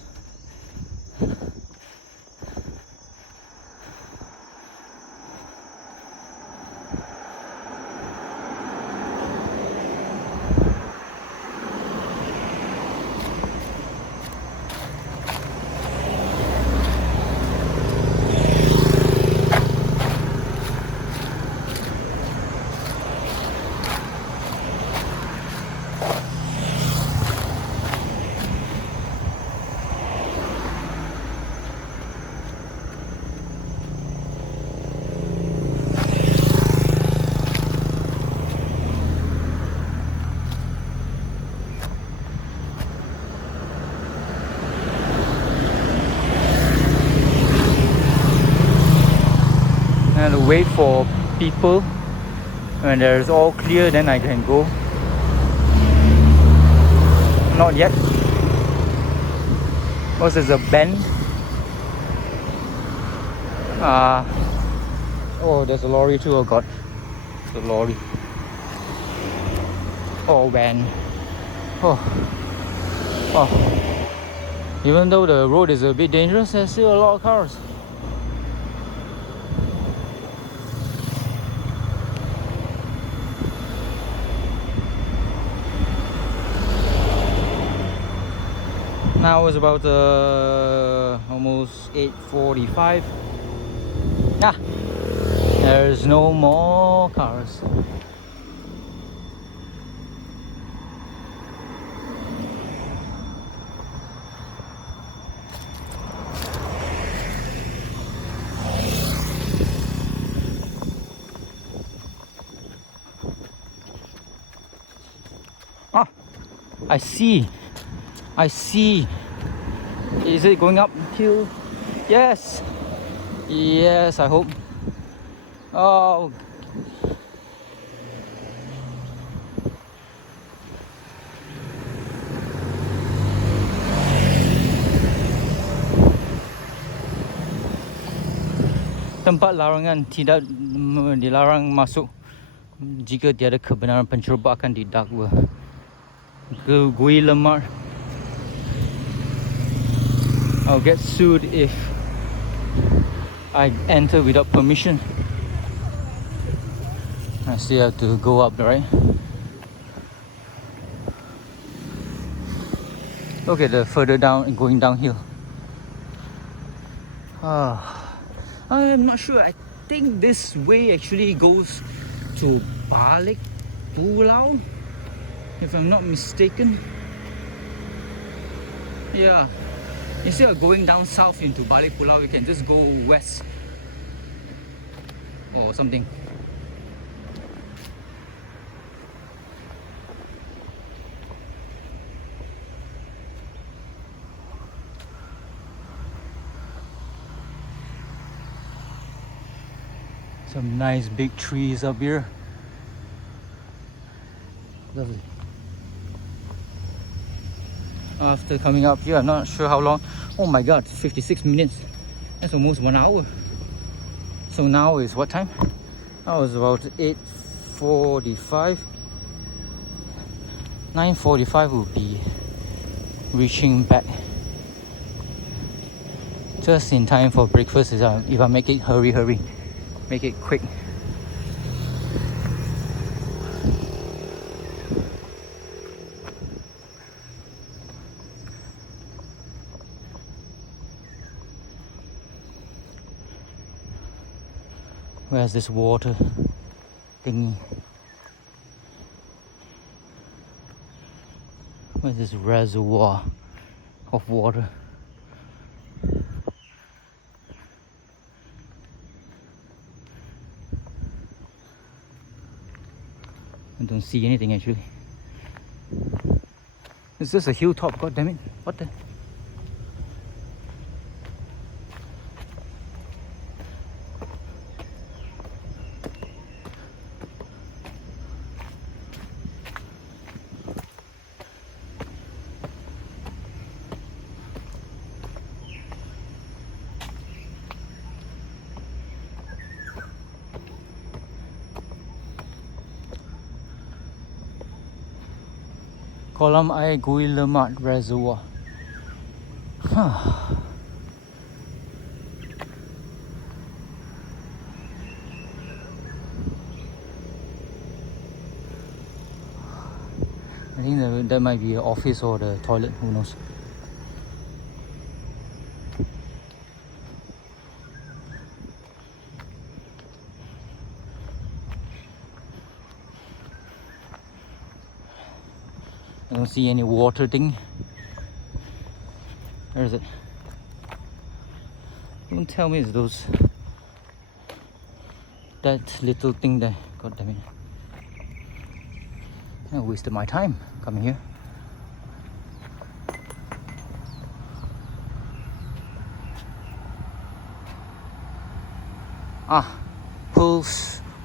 And wait for people. When there's all clear, then I can go. Not yet, because there's a bend. Oh, there's a lorry too. Oh god, the lorry. Oh, van. Oh. Even though the road is a bit dangerous, there's still a lot of cars. Now it's about almost 8:45. There's no more cars. Ah, I see. I see. Is it going uphill? Yes. Yes, I hope. Oh. Tempat larangan tidak dilarang masuk jika tiada kebenaran penceroboh akan didakwa. Guillemard. I'll get sued if I enter without permission. I still have to go up, right? Look at the further down, going downhill. I'm not sure. I think this way actually goes to balik Pulau, if I'm not mistaken. Yeah. Instead of going down south into balik Pulau, we can just go west or something. Some nice big trees up here. Lovely. After coming up here, I'm not sure how long. Oh my god, 56 minutes. That's almost 1 hour. So now is what time? Now it's about 8:45. 9:45 will be reaching back. Just in time for breakfast if I make it hurry. Make it quick. Where's this water thingy? Where's this reservoir of water? I don't see anything actually. It's just a hilltop, god damn it. What the? Kolam air Guillemard Reservoir. I think that might be an office or the toilet, who knows. I don't see any water thing. Where is it? Don't tell me it's that little thing there. God damn it. I wasted my time coming here.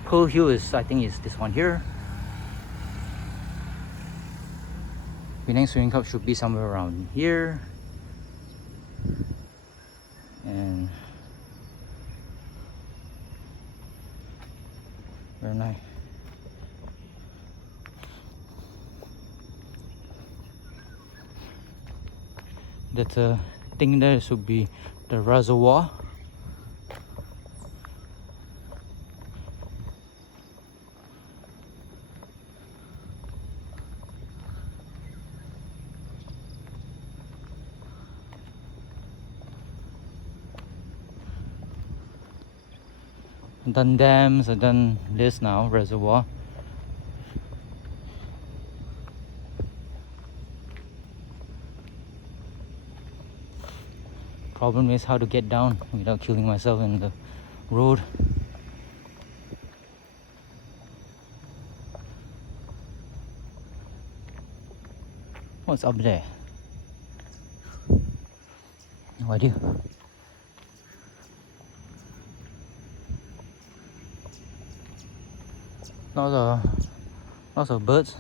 Pearl Hill is, I think, is this one here. Pinang swimming club should be somewhere around here. And very nice. That thing there should be the reservoir. I've done dams, I've done this now, reservoir. Problem is how to get down without killing myself in the road. What's up there? No idea. Lots of birds,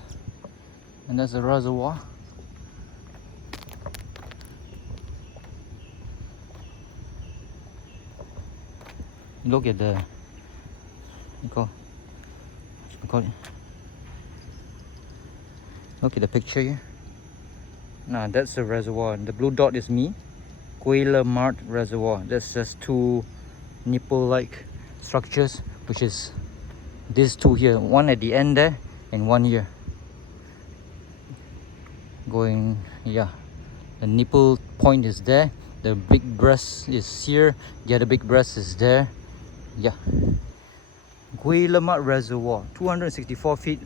and there's a reservoir. Look at the call it. Look at the picture here. Nah, that's the reservoir. The blue dot is me. Guillemard Reservoir. That's just two nipple-like structures, which is these two here. One at the end there, and one here. Going, yeah. The nipple point is there. The big breast is here. The other big breast is there. Yeah. Guillemard Reservoir, 264 feet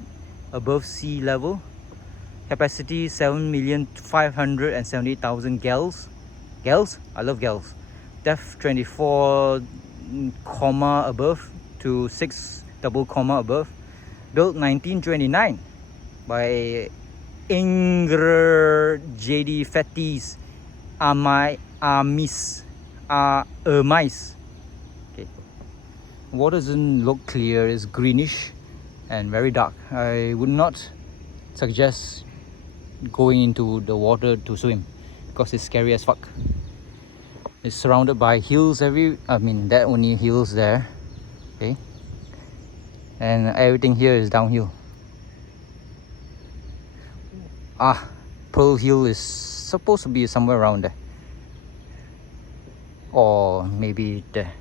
above sea level. Capacity 7,570,000 gallons. Gals? I love gals. Depth 24 comma above to 6 double comma above. Built 1929 by Inger JD Fetties Ermais. Okay. Water doesn't look clear, it's greenish and very dark. I would not suggest going into the water to swim because it's scary as fuck. It's surrounded by hills that only hills there. Okay. And everything here is downhill. Pearl Hill is supposed to be somewhere around there. Or maybe there.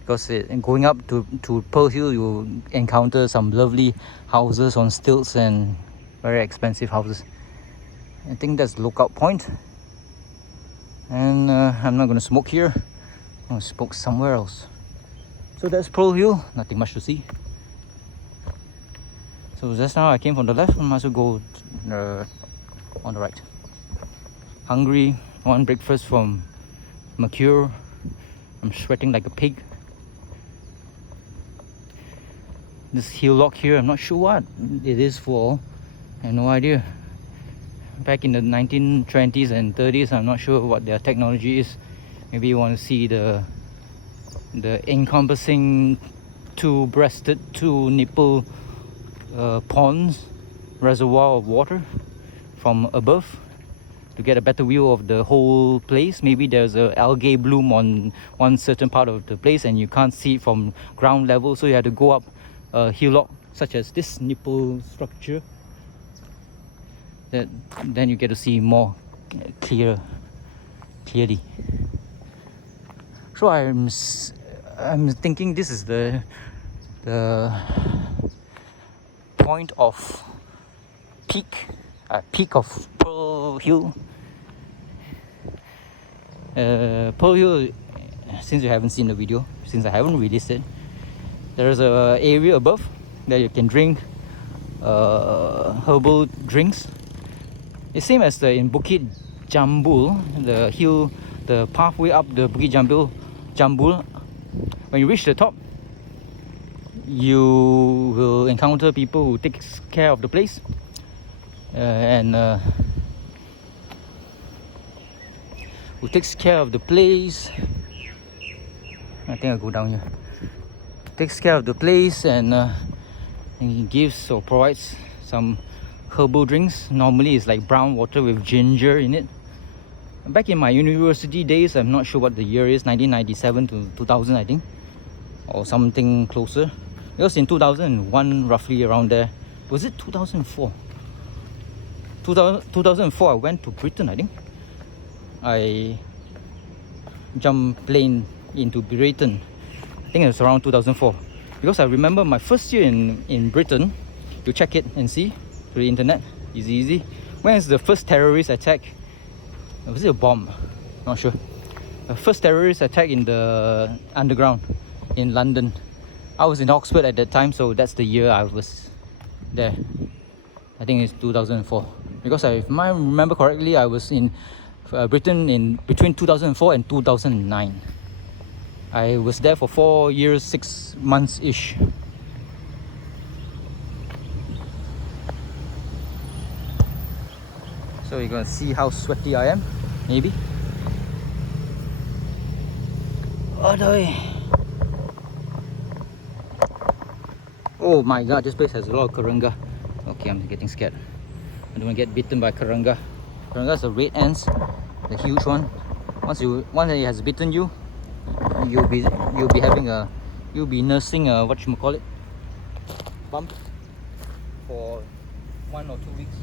Because going up to Pearl Hill, you encounter some lovely houses on stilts and very expensive houses. I think that's the lookout point. And I'm not going to smoke here. I'm going to smoke somewhere else. So that's Pearl Hill. Nothing much to see. So just now I came from the left. I might as well go on the right. Hungry. Want breakfast from Mercure. I'm sweating like a pig. This hillock here, I'm not sure what it is for. I have no idea. Back in the 1920s and 30s, I'm not sure what their technology is. Maybe you want to see the encompassing two-breasted, two-nipple ponds, reservoir of water from above to get a better view of the whole place. Maybe there's a algae bloom on one certain part of the place and you can't see it from ground level, so you have to go up a hillock such as this nipple structure. Then you get to see more clearly. So I'm thinking this is the point of peak of Pearl Hill. Pearl Hill, since you haven't seen the video, since I haven't released it, there's a area above that you can drink herbal drinks. It's same as in Bukit Jambul, the hill, the pathway up the Bukit Jambul. When you reach the top, you will encounter people who take care of the place, who takes care of the place. I think I'll go down here. Takes care of the place and he gives or provides some herbal drinks. Normally it's like brown water with ginger in it. Back in my university days, I'm not sure what the year is, 1997 to 2000 I think, or something closer. It was in 2001, roughly around there. Was it 2004? 2004 I went to Britain, I think. I jumped plane into Britain. I think it was around 2004. Because I remember my first year in Britain, you check it and see through the internet, easy. When is the first terrorist attack? Was it a bomb? Not sure. The first terrorist attack in the underground in London. I was in Oxford at that time, so that's the year I was there. I think it's 2004. Because if I remember correctly, I was in Britain in between 2004 and 2009. I was there for 4 years, 6 months ish. So you're gonna see how sweaty I am, maybe. Oh my god, this place has a lot of karanga. Okay, I'm getting scared. I don't want to get bitten by karanga. Karanga is the red ants, the huge one. Once it has bitten you, you'll be nursing a whatchamacallit, bump for 1 or 2 weeks.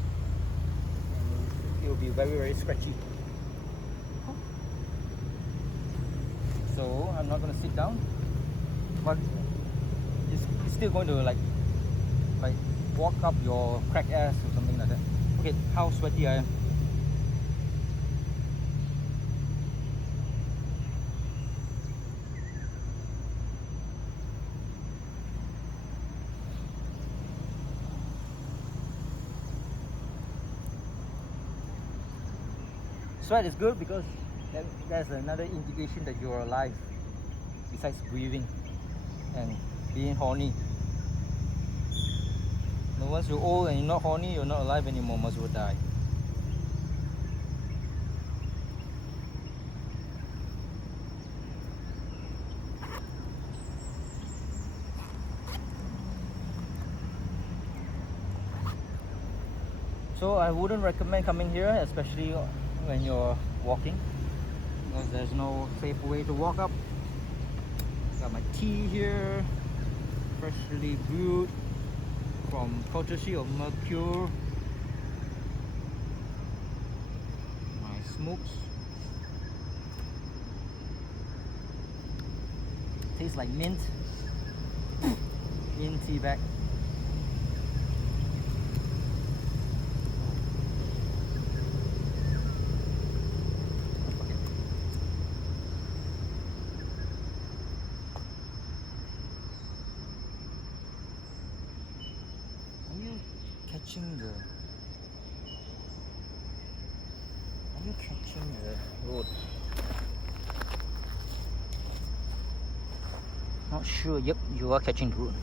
And it'll be very, very scratchy. So I'm not gonna sit down, but it's still going to like walk up your cracked ass or something like that. Okay, how sweaty I am. Sweat is good because there's another indication that you're alive, besides breathing and being horny. But once you're old and you're not horny, you're not alive anymore, must well die. So I wouldn't recommend coming here, especially when you're walking, because there's no safe way to walk up. Got my tea here, freshly brewed from courtesy of Mercure. My smokes. Tastes like mint in tea bag. Are you catching the road? Not sure. Yep, you are catching the road.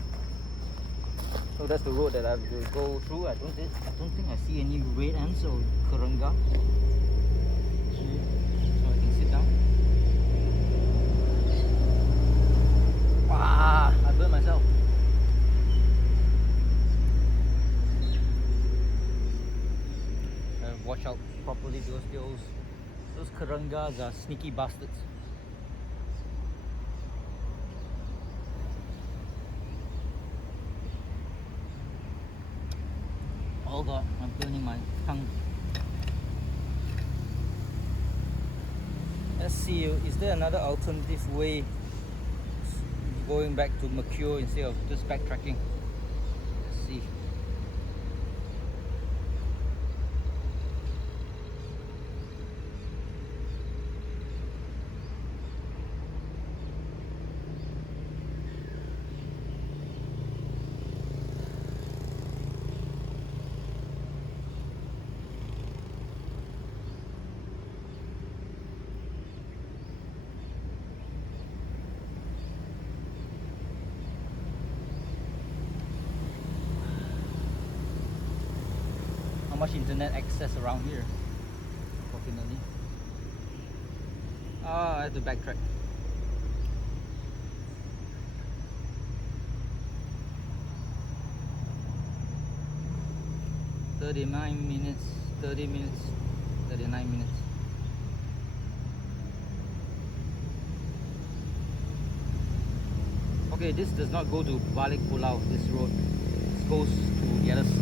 So that's the road that I have to go through. I don't think I see any red ants or karanga here, so I can sit down. Ah, I burned myself. Watch out properly because those karangas are sneaky bastards. Oh god, I'm burning my tongue. Let's see, is there another alternative way going back to Mercure instead of just backtracking? Let's see. Much internet access around here, fortunately. I have to backtrack. $39 minutes, 30 minutes, 39 minutes. Okay, this does not go to Balik Pulau, this road. This goes to the other side.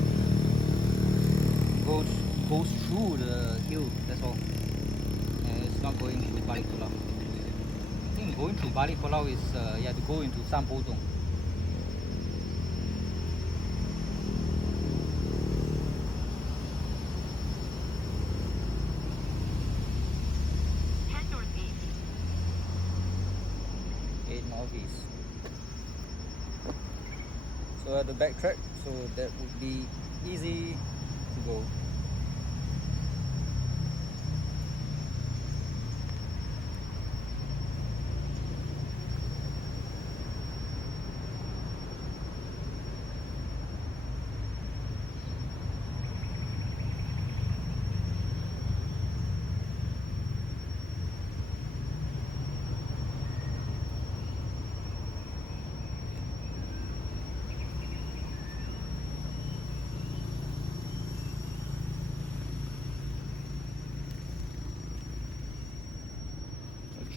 Goes through the hill, that's all. And it's not going to Balik Pulau. I think going to Balik Pulau is you have to go into Sampotong. Head northeast. 8 northeast. So I have to backtrack, so that would be easy to go.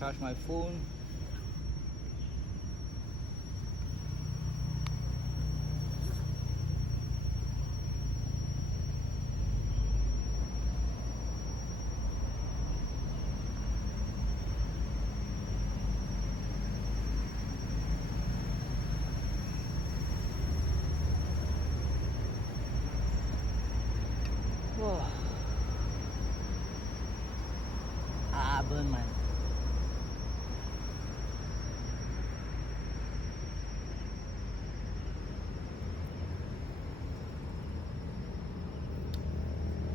charge my phone. Whoa. Burn man.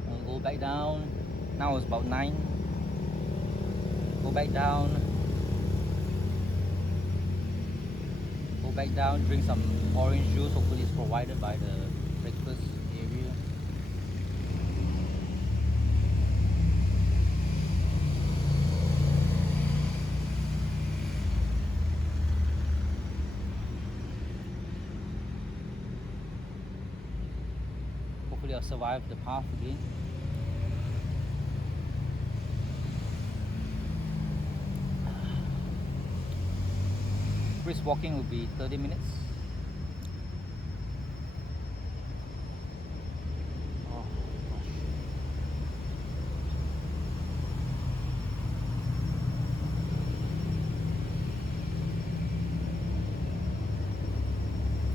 I'll go back down. Now it's about 9. Go back down. Go back down, drink some orange juice. Hopefully it's provided by the breakfast area. Hopefully I'll survive the path again. Brisk walking will be 30 minutes. Oh gosh.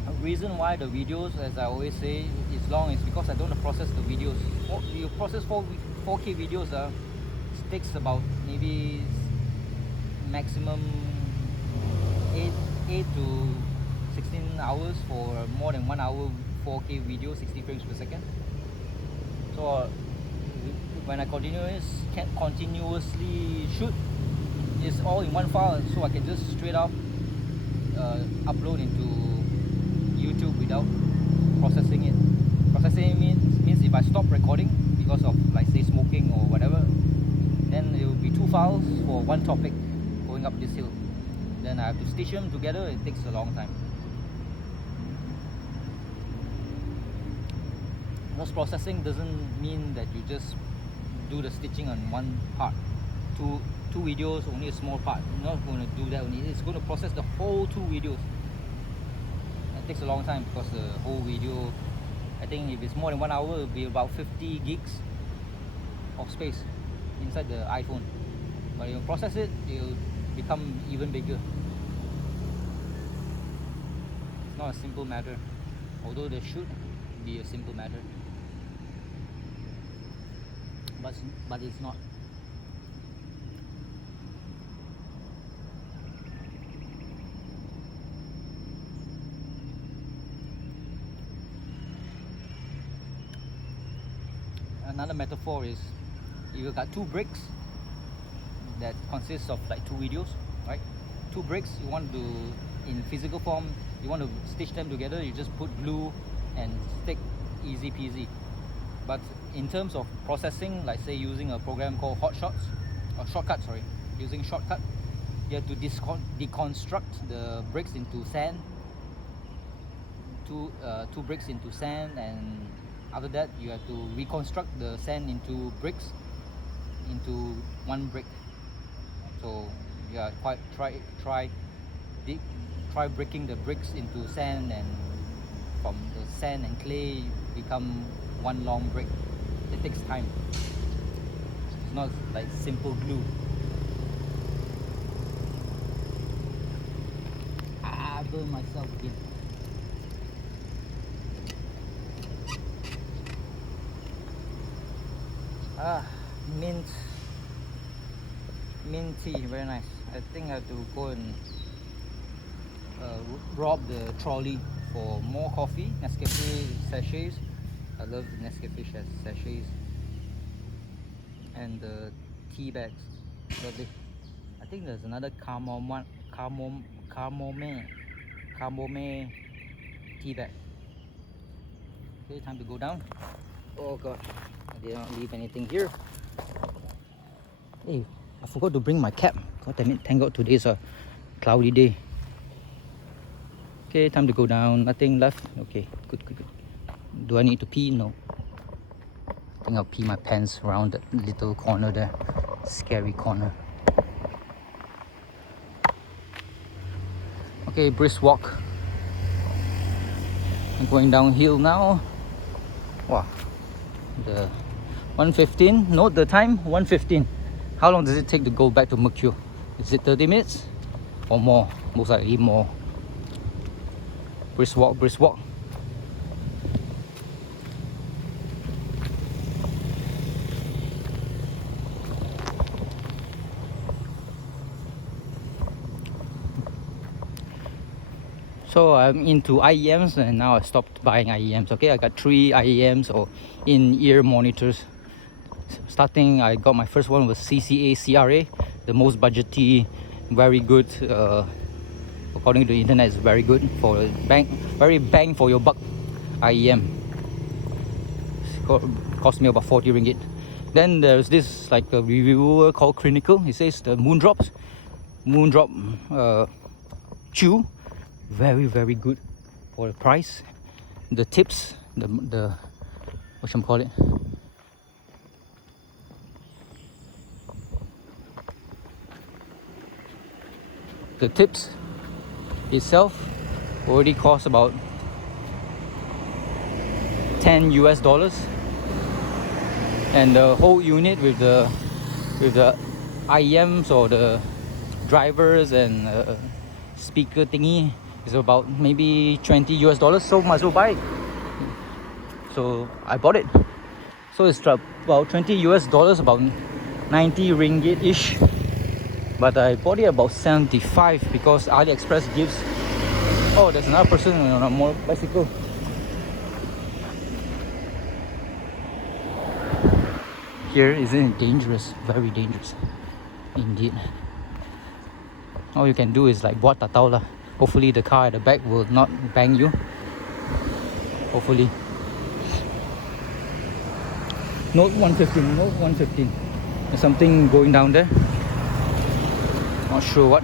A reason why the videos, as I always say, is long is because I don't want to process the videos. You process 4K videos, it takes about maybe maximum 8 to 16 hours for more than 1 hour 4K video, 60 frames per second. So when I continuously shoot, it's all in one file, so I can just straight up upload into YouTube without processing it. Processing means if I stop recording because of, like, say, smoking or whatever, then it will be 2 files for one topic going up this hill. Then I have to stitch them together. It takes a long time. Because processing doesn't mean that you just do the stitching on one part. Two videos, only a small part. You're not going to do that only. It's going to process the whole 2 videos. It takes a long time because the whole video, I think if it's more than 1 hour, it'll be about 50 gigs of space inside the iPhone. But you process it, it'll become even bigger. It's not a simple matter, although there should be a simple matter, but it's not. Another metaphor is, you've got 2 bricks that consists of like 2 videos, right? 2 bricks, you want to, in physical form, you want to stitch them together, you just put glue and stick, easy peasy. But in terms of processing, like say using a program called shotcut, using shotcut, you have to deconstruct the bricks into sand, two bricks into sand, and after that you have to reconstruct the sand into bricks, into one brick. So yeah, try breaking the bricks into sand, and from the sand and clay become one long brick. It takes time. It's not like simple glue. I burned myself again. Mint tea, very nice. I think I have to go and rob the trolley for more coffee, Nescafe sachets. I love the Nescafe sachets and the tea bags. Lovely. I think there's another chamomile tea bag. Okay, time to go down. Oh gosh, I did not leave anything here. Hey, I forgot to bring my cap. God damn it, thank God today's a cloudy day. Okay, time to go down. Nothing left. Okay, good. Do I need to pee? No. I think I'll pee my pants around that little corner there. Scary corner. Okay, brisk walk. I'm going downhill now. Wow. The 1:15. Note the time, 1:15. How long does it take to go back to Mercure? Is it 30 minutes? Or more? Most likely more. Brisk walk, brisk walk. So I'm into IEMs and now I stopped buying IEMs. Okay, I got 3 IEMs or in-ear monitors. Starting, I got my first one was CCA CRA, the most budgety, very good. According to the internet, it's very good for very bang for your buck IEM. Cost me about 40 ringgit. Then there's this like a reviewer called Clinical. He says the Moondrop chew, very good for the price. The tips, the what should I call it? The tips itself already cost about $10 US, and the whole unit with the IEMs or the drivers and speaker thingy is about maybe $20 US, so might as well buy it. So I bought it. So it's about $20 US, about 90 ringgit ish. But I bought it about 75 because AliExpress gives. Oh, there's another person on a motorcycle. Here, isn't it dangerous? Very dangerous indeed. All you can do is like buat tatau lah. Hopefully the car at the back will not bang you. Hopefully. Note 115, note 115. There's something going down there. Not sure what.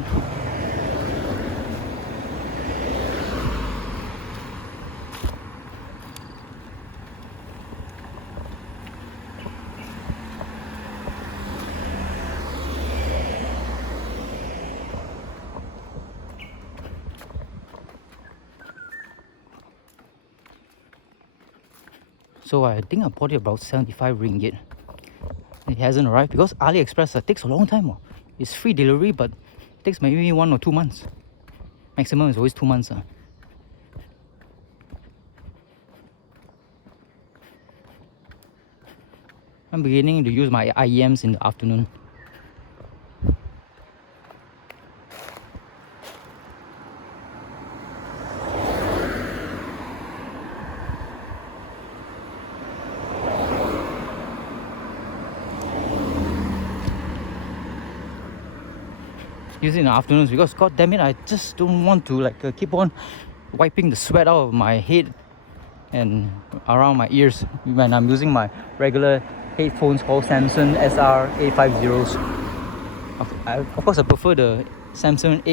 So I think I bought it about 75 ringgit. It hasn't arrived because AliExpress takes a long time. It's free delivery, but it takes maybe 1 or 2 months. Maximum is always 2 months. I'm beginning to use my IEMs in the afternoon. Use it in the afternoons because god damn it, I just don't want to like keep on wiping the sweat out of my head and around my ears when I'm using my regular headphones called Samsung SR850s. Of course I prefer the Samsung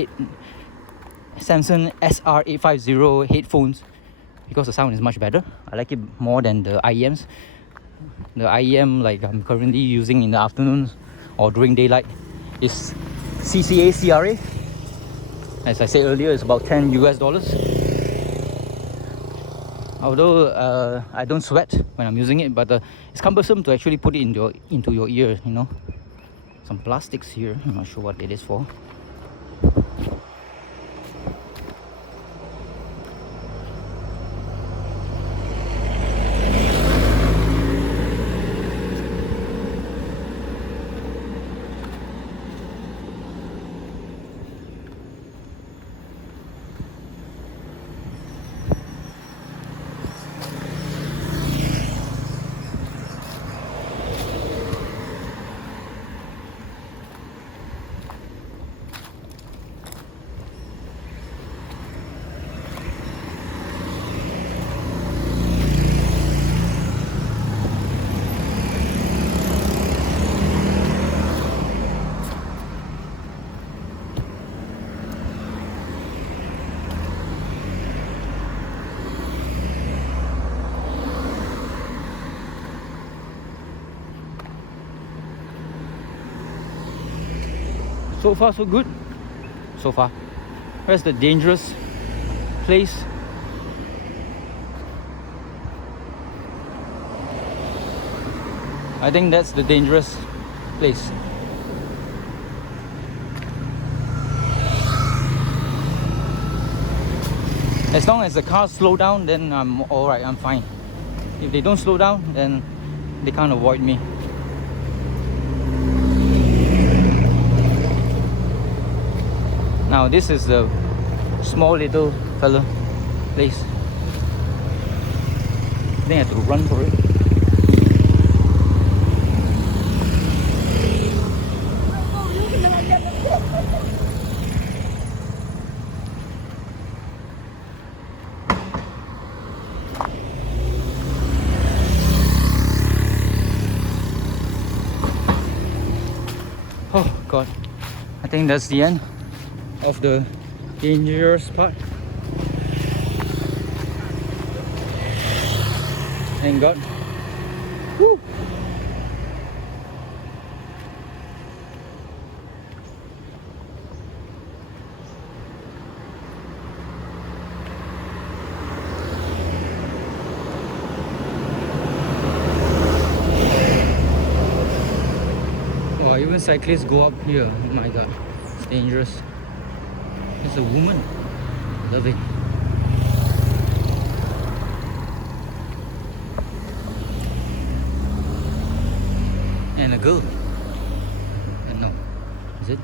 SR850 headphones because the sound is much better. I like it more than the IEMs. The IEM like I'm currently using in the afternoons or during daylight is CCA CRA. As I said earlier, it's about $10 US. Although I don't sweat when I'm using it, but it's cumbersome to actually put it into your ear, you know. Some plastics here, I'm not sure what it is for. So far so good. So far Where's the dangerous place? I think that's the dangerous place. As long as the cars slow down, then I'm alright, I'm fine. If they don't slow down, then they can't avoid me. Now this is the small little fella place. I think I have to run for it. Oh God, I think that's the end of the dangerous part. Thank God. Woo. Oh, even cyclists go up here. Oh my God, it's dangerous. It's a woman. Love it. And a girl. No. Is it?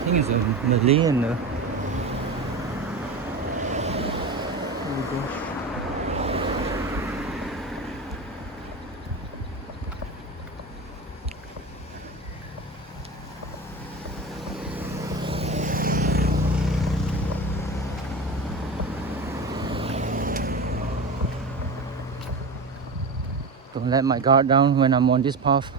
I think it's a Malay and a... Oh gosh. Don't let my guard down when I'm on this path.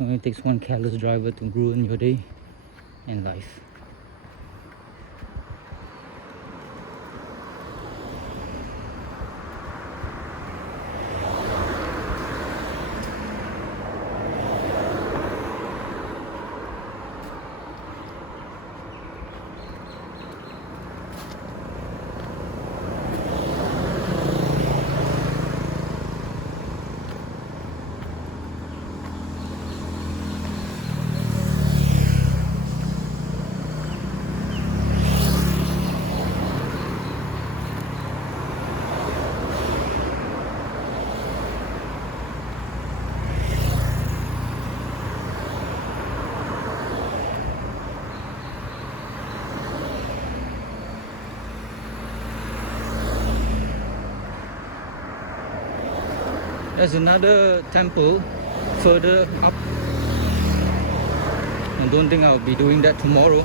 Only takes one careless driver to ruin your day and life. There's another temple further up. I don't think I'll be doing that tomorrow.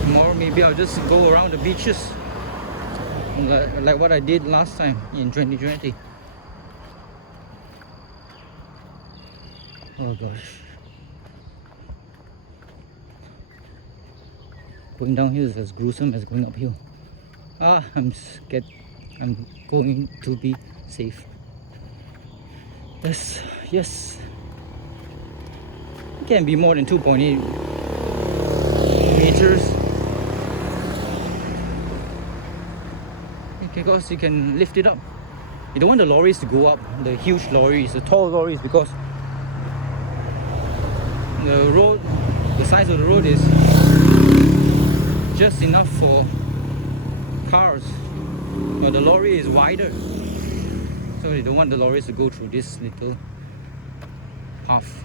Tomorrow maybe I'll just go around the beaches like what I did last time in 2020. Oh gosh. Going downhill is as gruesome as going uphill. I'm scared. I'm going to be safe. Yes, yes. It can't be more than 2.8 meters. Because you can lift it up. You don't want the lorries to go up, the huge lorries, the tall lorries, because the road, the size of the road is just enough for cars, but the lorry is wider. So they don't want the lorries to go through this little path.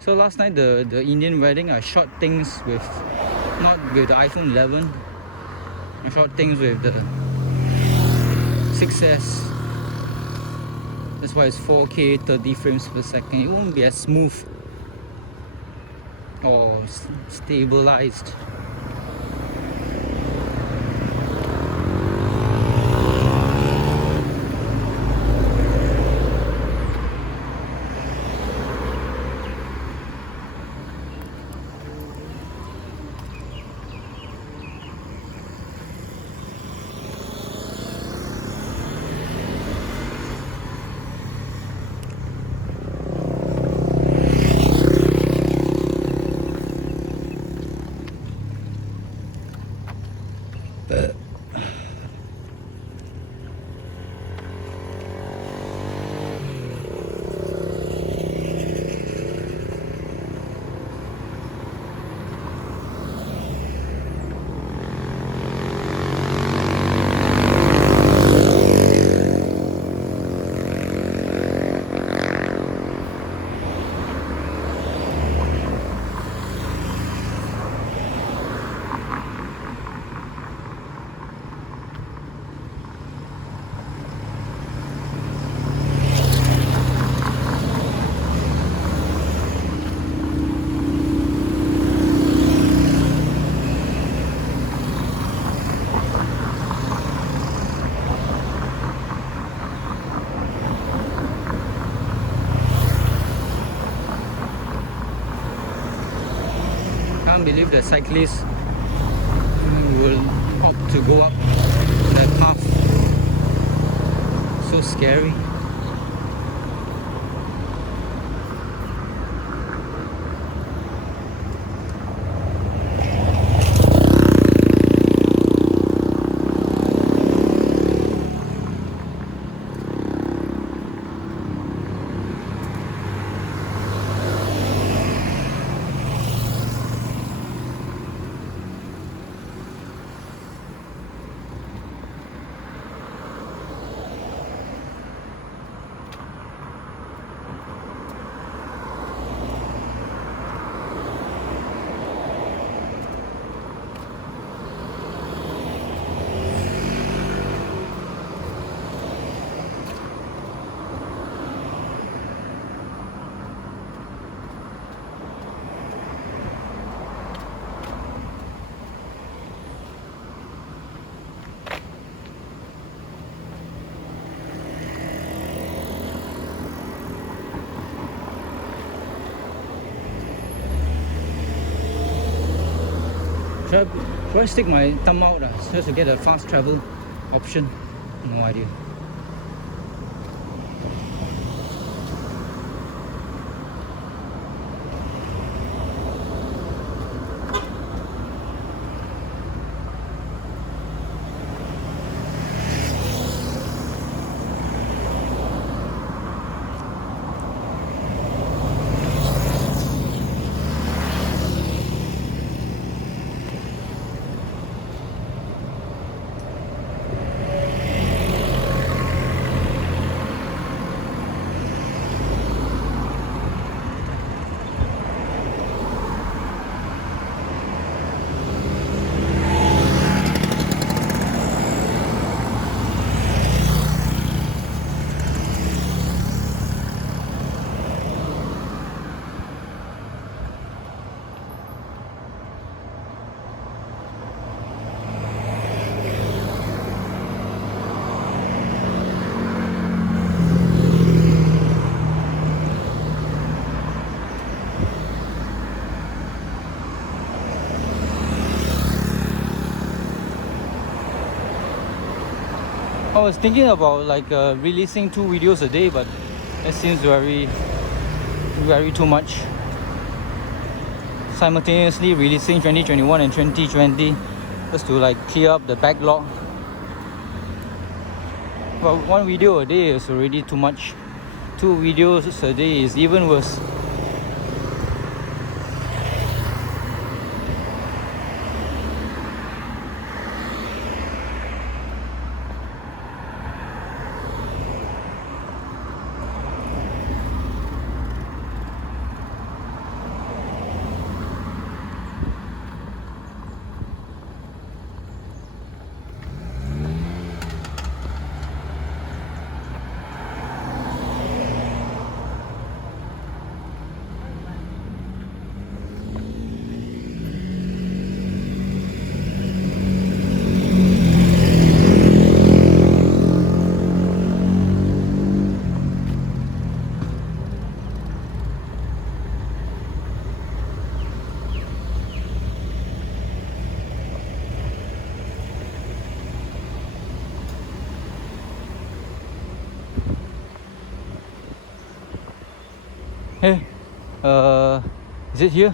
So last night the Indian wedding, I shot things with, not with the iPhone 11, I shot things with the 6S. That's why it's 4K 30 frames per second. It won't be as smooth or stabilized. can't believe that cyclists will opt to go up that path. So scary. Should I stick my thumb out just to get a fast travel option? No idea. I was thinking about like releasing 2 videos a day, but that seems very too much. Simultaneously releasing 2021 and 2020 just to like clear up the backlog. But 1 video a day is already too much. 2 videos a day is even worse. Hey, is it here?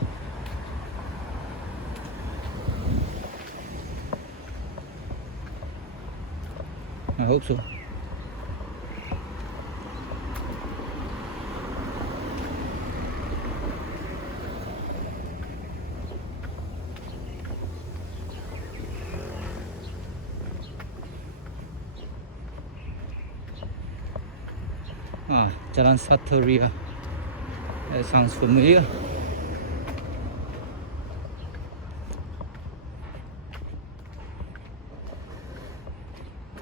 I hope so. Jalan Sataria. That sounds familiar.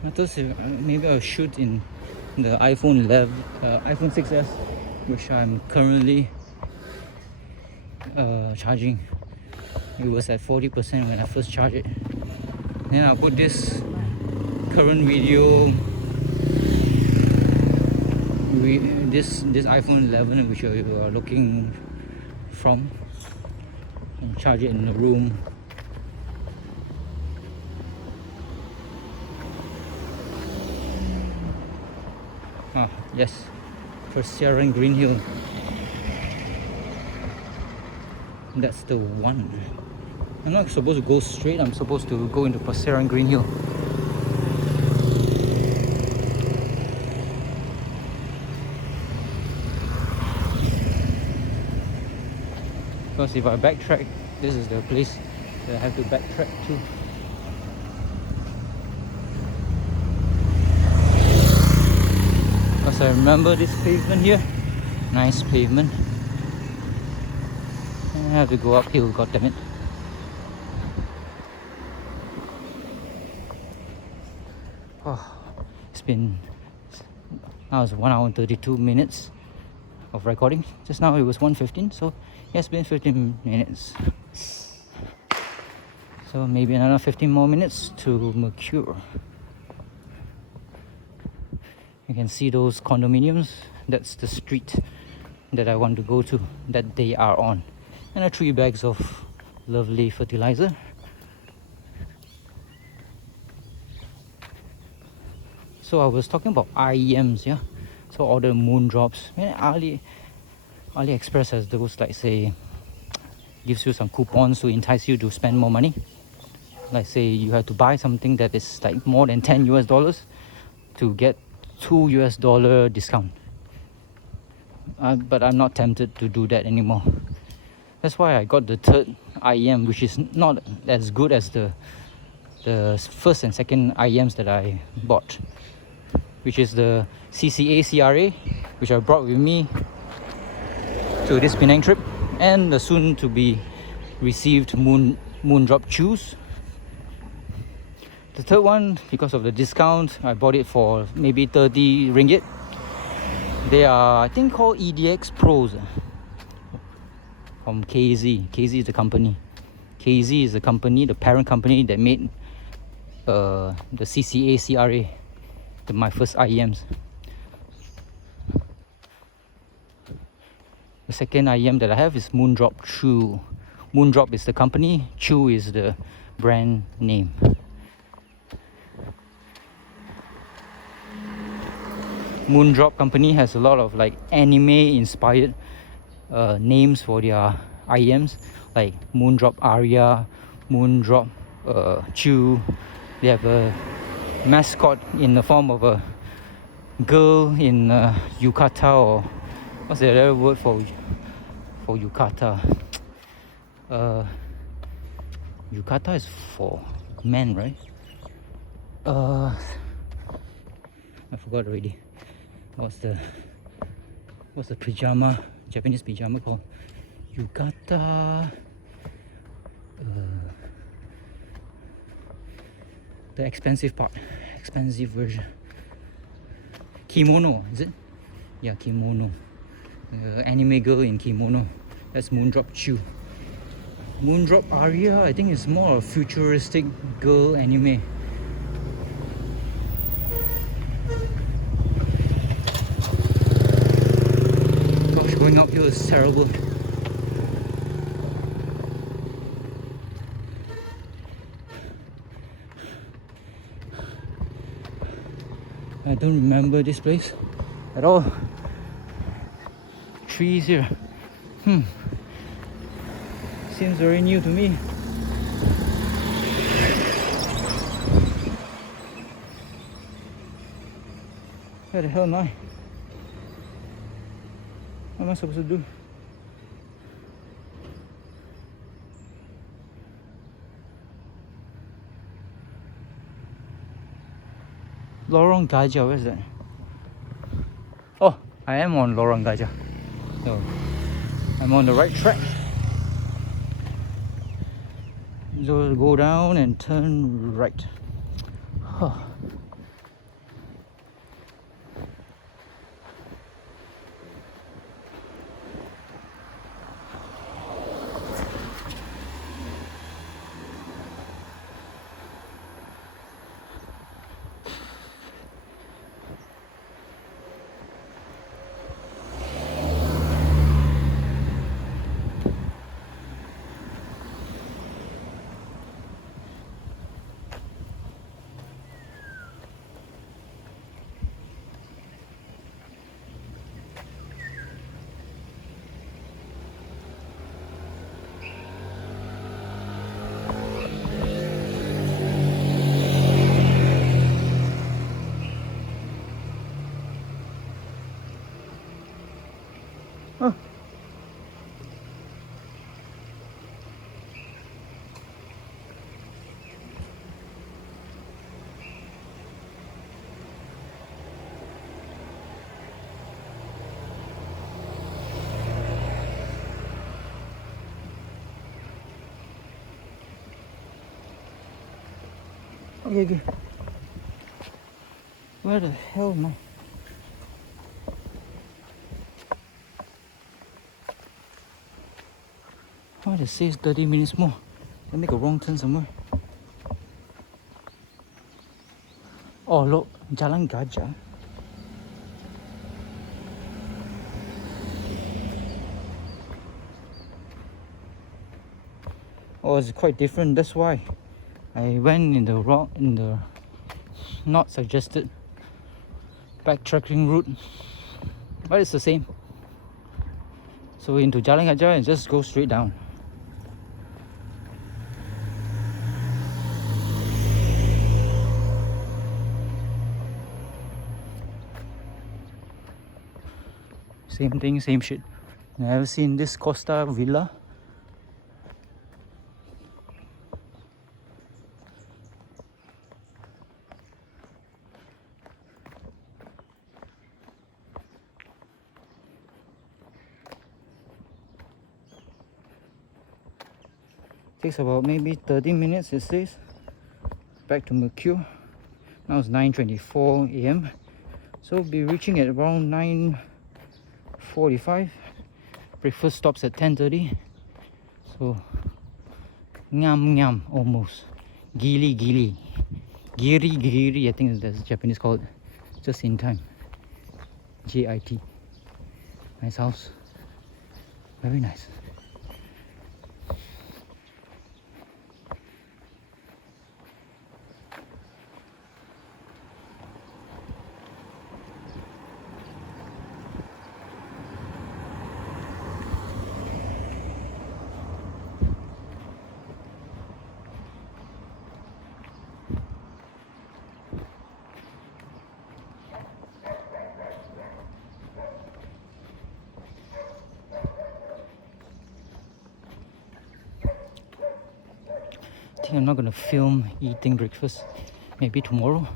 I thought maybe I'll shoot in the iPhone 6s, which I'm currently charging. It was at 40% when I first charged it. Then I'll put this current video, this iPhone 11, which you are looking from. and charge it in the room. Ah, yes, Perseverance Green Hill. That's the one. I'm not supposed to go straight, I'm supposed to go into Perseverance Green Hill. Because if I backtrack, this is the place that I have to backtrack to. Because I remember this pavement here. Nice pavement. And I have to go uphill, god damn it. Oh, now it's 1 hour and 32 minutes of recording. Just now it was 1:15, so it's been 15 minutes. So maybe another 15 more minutes to Mercure. You can see those condominiums. That's the street that I want to go to, that they are on. And 3 bags of lovely fertilizer. So I was talking about IEMs, yeah. So all the moon drops. And AliExpress has those, like, say, gives you some coupons to entice you to spend more money. Like, say you have to buy something that is like more than $10 to get $2 discount. But I'm not tempted to do that anymore. That's why I got the third IEM, which is not as good as the first and second IEMs that I bought, which is the CCA CRA, which I brought with me to this Pinang trip, and the soon to be received moon drop shoes. The third one, because of the discount, I bought it for maybe 30 ringgit. They are, I think, called EDX Pros from KZ. KZ is the company. KZ is the company, the parent company that made the CCA CRA, my first IEMs. The second IEM that I have is Moondrop Chew. Moondrop is the company, Chew is the brand name. Moondrop company has a lot of like anime inspired names for their IEMs, like Moondrop Arya, Moondrop Chew. They have a mascot in the form of a girl in yukata, or what's the other word for yukata? Yukata is for men, right? I forgot already. What's the pajama, Japanese pajama called? Yukata. The expensive part, expensive version. Kimono, is it? Yeah, kimono. Anime girl in kimono. That's Moondrop Chew. Moondrop Arya, I think it's more a futuristic girl anime. Gosh, going uphill is terrible. I don't remember this place at all. Trees here. Seems very new to me. Where the hell am I? What am I supposed to do? Lorong Gajah, where's that? Oh, I am on Lorong Gajah. So, I'm on the right track. So go down and turn right. Huh. Okay. Where the hell am I? Why it says 30 minutes more? I make a wrong turn somewhere. Oh look, Jalan Gajah. Oh, it's quite different. That's why I went in the not suggested backtracking route, but it's the same. So into Jalan Gajah and just go straight down. Same thing, same shit. Never seen this Costa Villa. Takes about maybe 30 minutes, it says. Back to Mercure. Now it's 9:24 a.m. So we'll be reaching at around 9:45. Breakfast stops at 10:30. So ngam almost. Giri, I think that's Japanese called. Just in time. JIT. Nice house. Very nice. I think I'm not gonna film eating breakfast. Maybe tomorrow,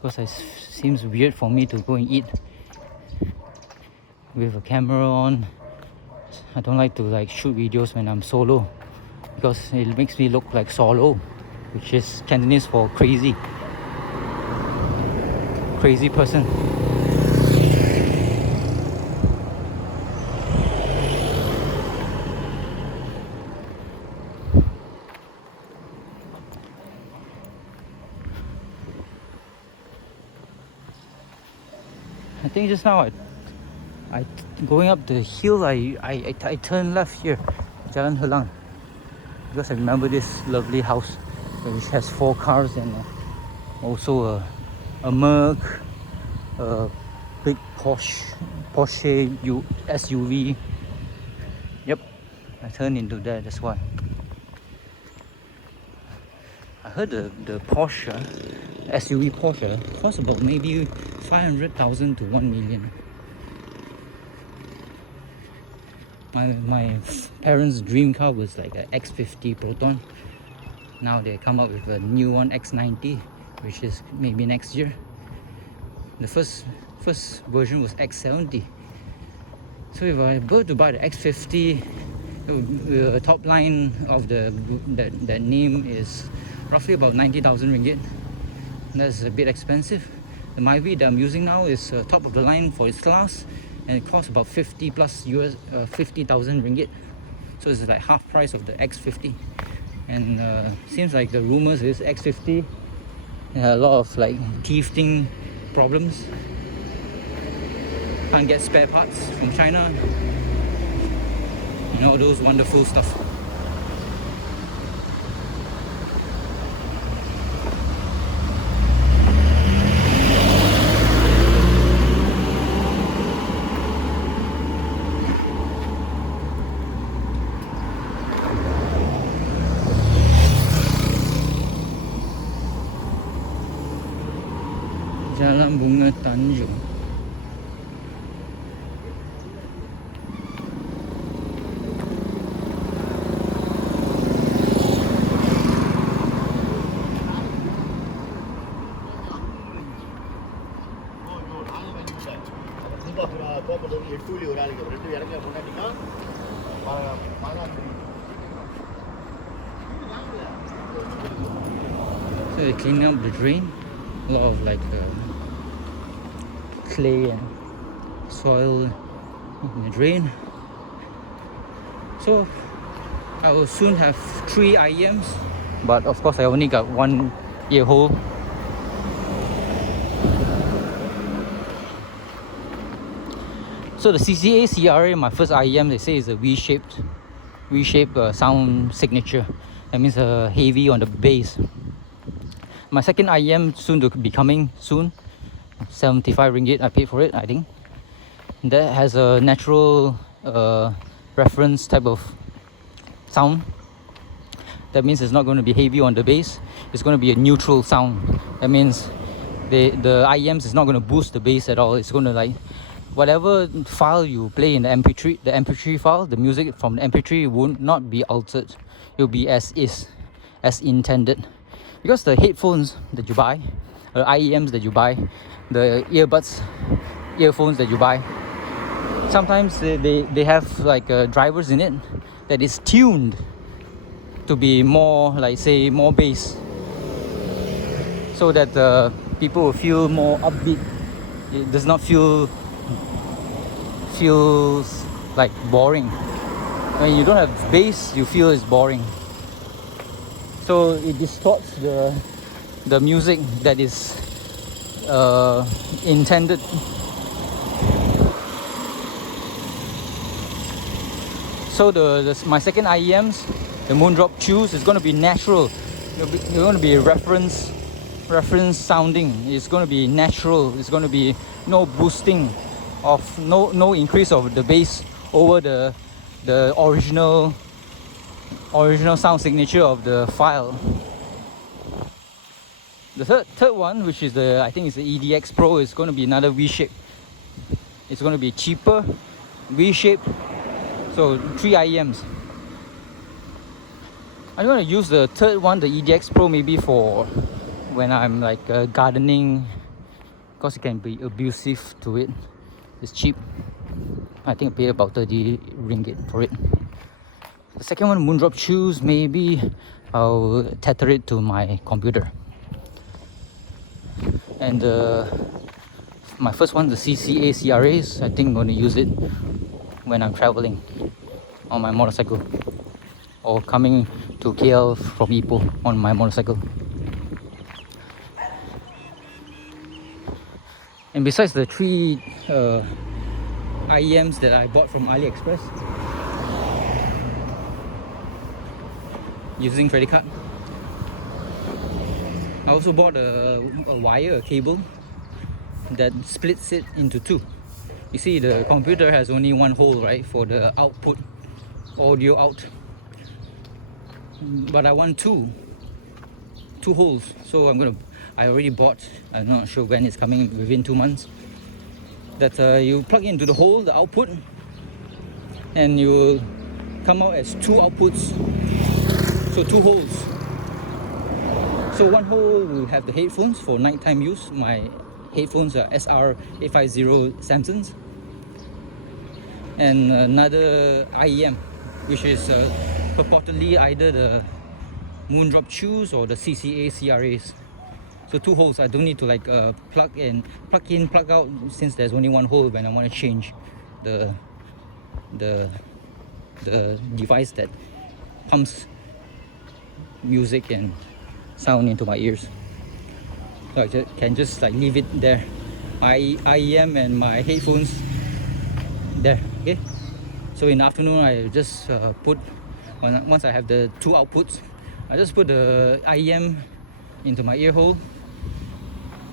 because it seems weird for me to go and eat with a camera on. I don't like to like shoot videos when I'm solo, because it makes me look like solo, which is Cantonese for crazy person. I think just now I going up the hill, I turned left here, Jalan Helang, because I remember this lovely house which has 4 cars and also a Merc, a big Porsche SUV. Yep, I turned into that. That's why I heard the Porsche SUV Porsche costs about maybe 500,000 to 1 million. My parents' dream car was like an X50 Proton. Now they come up with a new one, X90, which is maybe next year. The first version was X70. So if I were to buy the X50, the top line of that name is roughly about 90,000 ringgit. That's a bit expensive. The Myvi that I'm using now is top of the line for its class, and it costs about 50,000 ringgit. So it's like half price of the X50. And seems like the rumors is X50 a lot of like teething problems. Can't get spare parts from China. You know, all those wonderful stuff. Jalan Bungah Tanjung. So They're cleaning up the drain. A lot of like clay and soil in the drain. So I will soon have 3 IEMs, but of course I only got 1 ear hole. So the CCA CRA, my first IEM, they say is a V-shaped sound signature. That means heavy on the bass. My second IEM soon to be coming soon. 75 ringgit I paid for it, I think. That has a natural reference type of sound. That means it's not going to be heavy on the bass. It's going to be a neutral sound. That means the IEMs is not going to boost the bass at all. It's going to like whatever file you play in the MP3 file, the music from the MP3 will not be altered. It will be as is, as intended. Because the headphones that you buy, the IEMs that you buy, the earphones that you buy, sometimes they have like drivers in it that is tuned to be more, like say, more bass, so that people will feel more upbeat. It does not feels like boring. When you don't have bass, you feel it's boring. So it distorts the music that is intended. So my second IEMs, the Moondrop Chews, is going to be natural. It's going to be reference sounding. It's going to be natural. It's going to be no boosting of no increase of the bass over the original sound signature of the file. The third one, which is I think it's the EDX Pro, is going to be another V-shape. It's going to be cheaper, V-shape. So 3 IEMs. I'm going to use the third one, the EDX Pro, maybe for when I'm like gardening, because it can be abusive to it. It's cheap. I think I paid about 30 ringgit for it. The second one, Moondrop Chews, maybe I'll tether it to my computer. And my first one, the CCA CRAs, I think I'm going to use it when I'm traveling on my motorcycle or coming to KL from Ipoh on my motorcycle. And besides the 3 IEMs that I bought from AliExpress using credit card, I also bought a wire, a cable that splits it into 2. You see, the computer has only 1 hole, right, for the output, audio out. But I want 2 holes, so I already bought. I'm not sure when it's coming, within 2 months. That you plug into the hole, the output, and you will come out as 2 outputs. So 2 holes. So 1 hole will have the headphones for nighttime use. My headphones are SR850 Samsung's. And another IEM, which is purportedly either the Moondrop Chews or the CCA CRAs. So 2 holes. I don't need to like plug in, plug out, since there's only 1 hole when I want to change the device that pumps music and sound into my ears. So I can just like leave it there. My IEM and my headphones there. Okay. So in the afternoon, I just once I have the 2 outputs, I just put the IEM into my ear hole.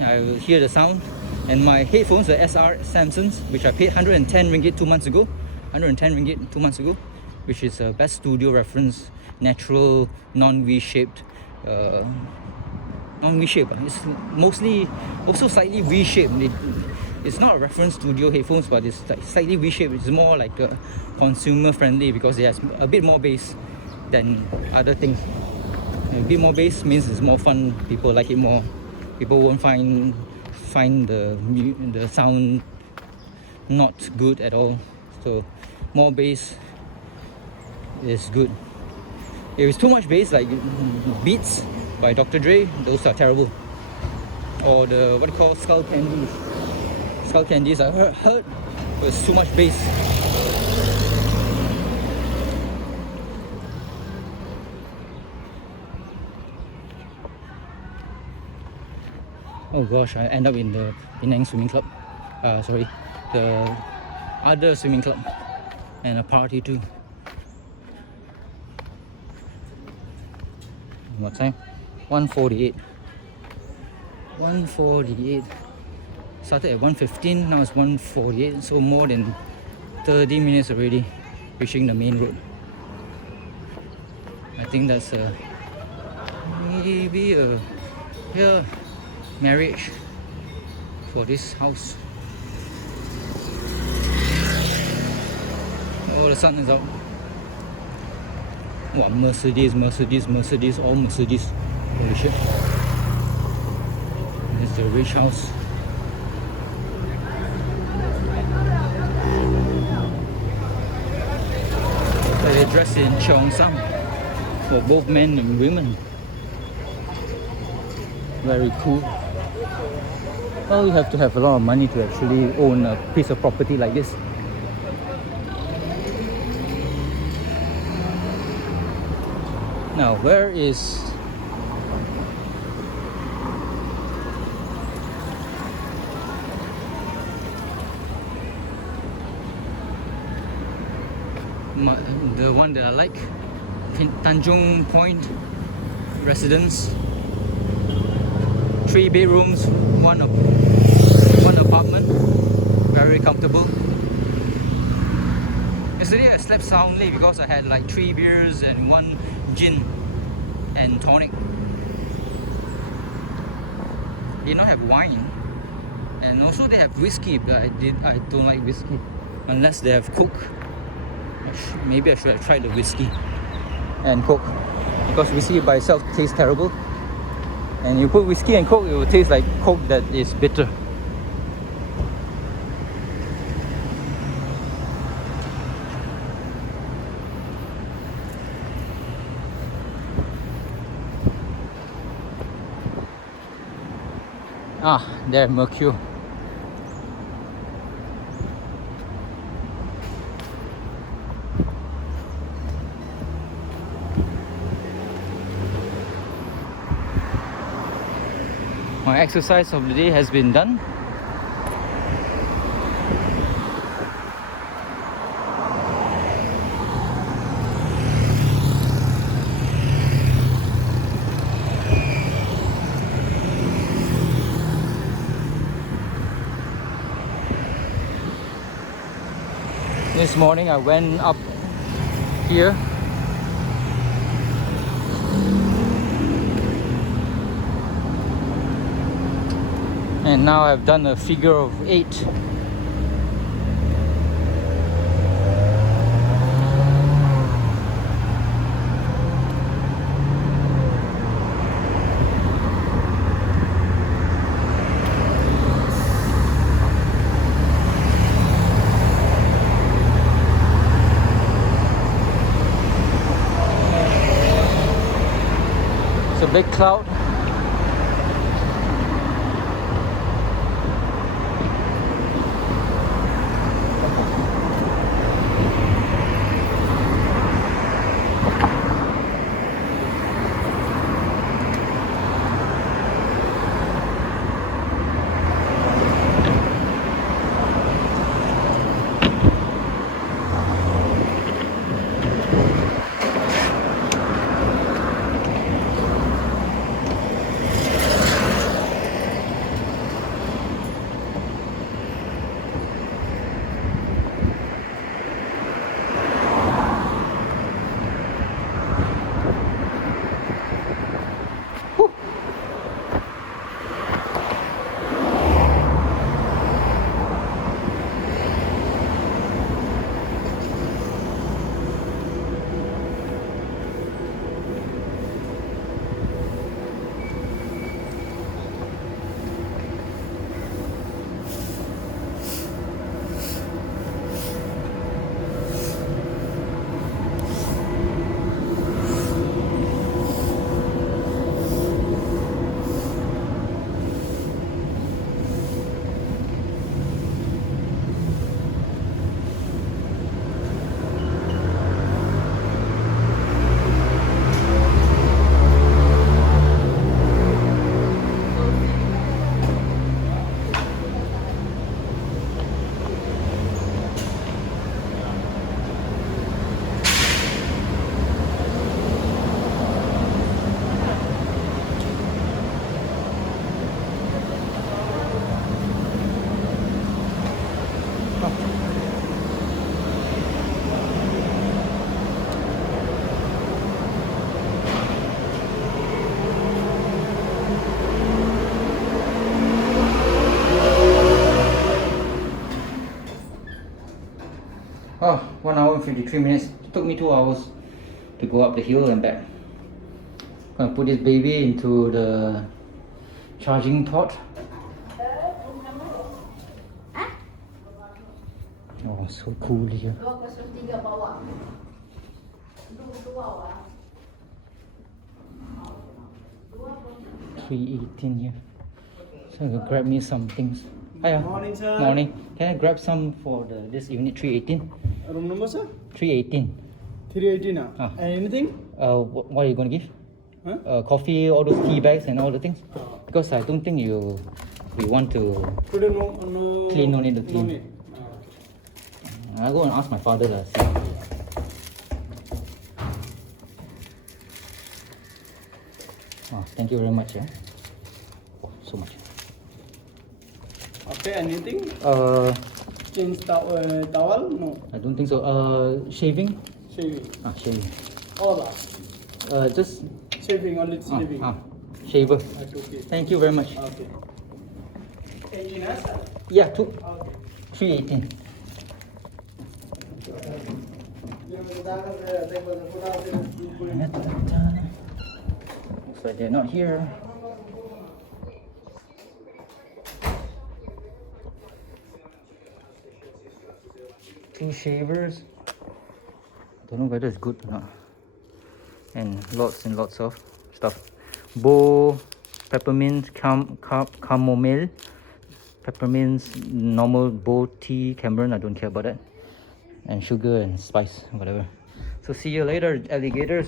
I will hear the sound. And my headphones are SR Samsung's, which I paid 110 ringgit 2 months ago. 110 ringgit 2 months ago, which is a best studio reference, natural, non-V-shaped. Non-V-shaped. It's mostly also slightly V-shaped. It's not a reference studio headphones, but it's like slightly V-shaped. It's more like consumer friendly because it has a bit more bass than other things. A bit more bass means it's more fun. People like it more. People won't find the sound not good at all. So more bass is good. If it's too much bass, like beats, by Dr. Dre, those are terrible. Or the what you call skull candies. Skull candies I heard was too much bass. Oh gosh, I end up in the Pinang swimming club. Sorry, the other swimming club, and a party too. What time? 1:48. 1:48. Started at 1:15. Now it's 1:48. So more than 30 minutes already reaching the main road. I think that's maybe a marriage for this house. Oh, the sun is out. Wow, Mercedes, Mercedes, Mercedes, all Mercedes. Holy shit. This is the rich house. They're dressed in cheongsam for both men and women. Very cool. Well, you have to have a lot of money to actually own a piece of property like this. Now, where is the one that I like? Tanjung Point residence. 3 bedrooms, one apartment, very comfortable. Yesterday I slept soundly because I had like 3 beers and 1 gin and tonic. They don't have wine, and also they have whiskey, but I don't like whiskey unless they have Coke. Maybe I should have tried the whiskey and Coke, because whiskey by itself tastes terrible. And you put whiskey and Coke, it will taste like Coke that is bitter. Ah, there, Mercure. My exercise of the day has been done. This morning I went up here and now I've done a figure of 8. It's a big cloud. 53 minutes. It took me 2 hours to go up the hill and back. Gonna put this baby into the charging port. Oh, so cool here. 203 bawah. 318 here. So I'm gonna grab me some things. Hiya. Morning, sir. Morning. Can I grab some for this unit 318? Room number, sir? 318. 318. Ah. Anything? What are you gonna give? Huh? Coffee, all those tea bags and all the things. Because I don't think we want to Today no. clean, no need to No clean. need. I'll go and ask my father to see. Oh, thank you very much. Yeah. Oh, so much. Okay, anything? Change Towel? No. I don't think so. Shaving? Shaving. Shaving. All Just shaving, only shaving. shaver. Okay. Thank you very much. Okay. 18, sir? Yeah, Okay. 318. Looks like they're not here. Two shavers. Don't know whether it's good or not. And lots of stuff. Bow, peppermint, chamomile, peppermints, normal bow tea, Cameron. I don't care about that. And sugar and spice, whatever. So see you later, alligators.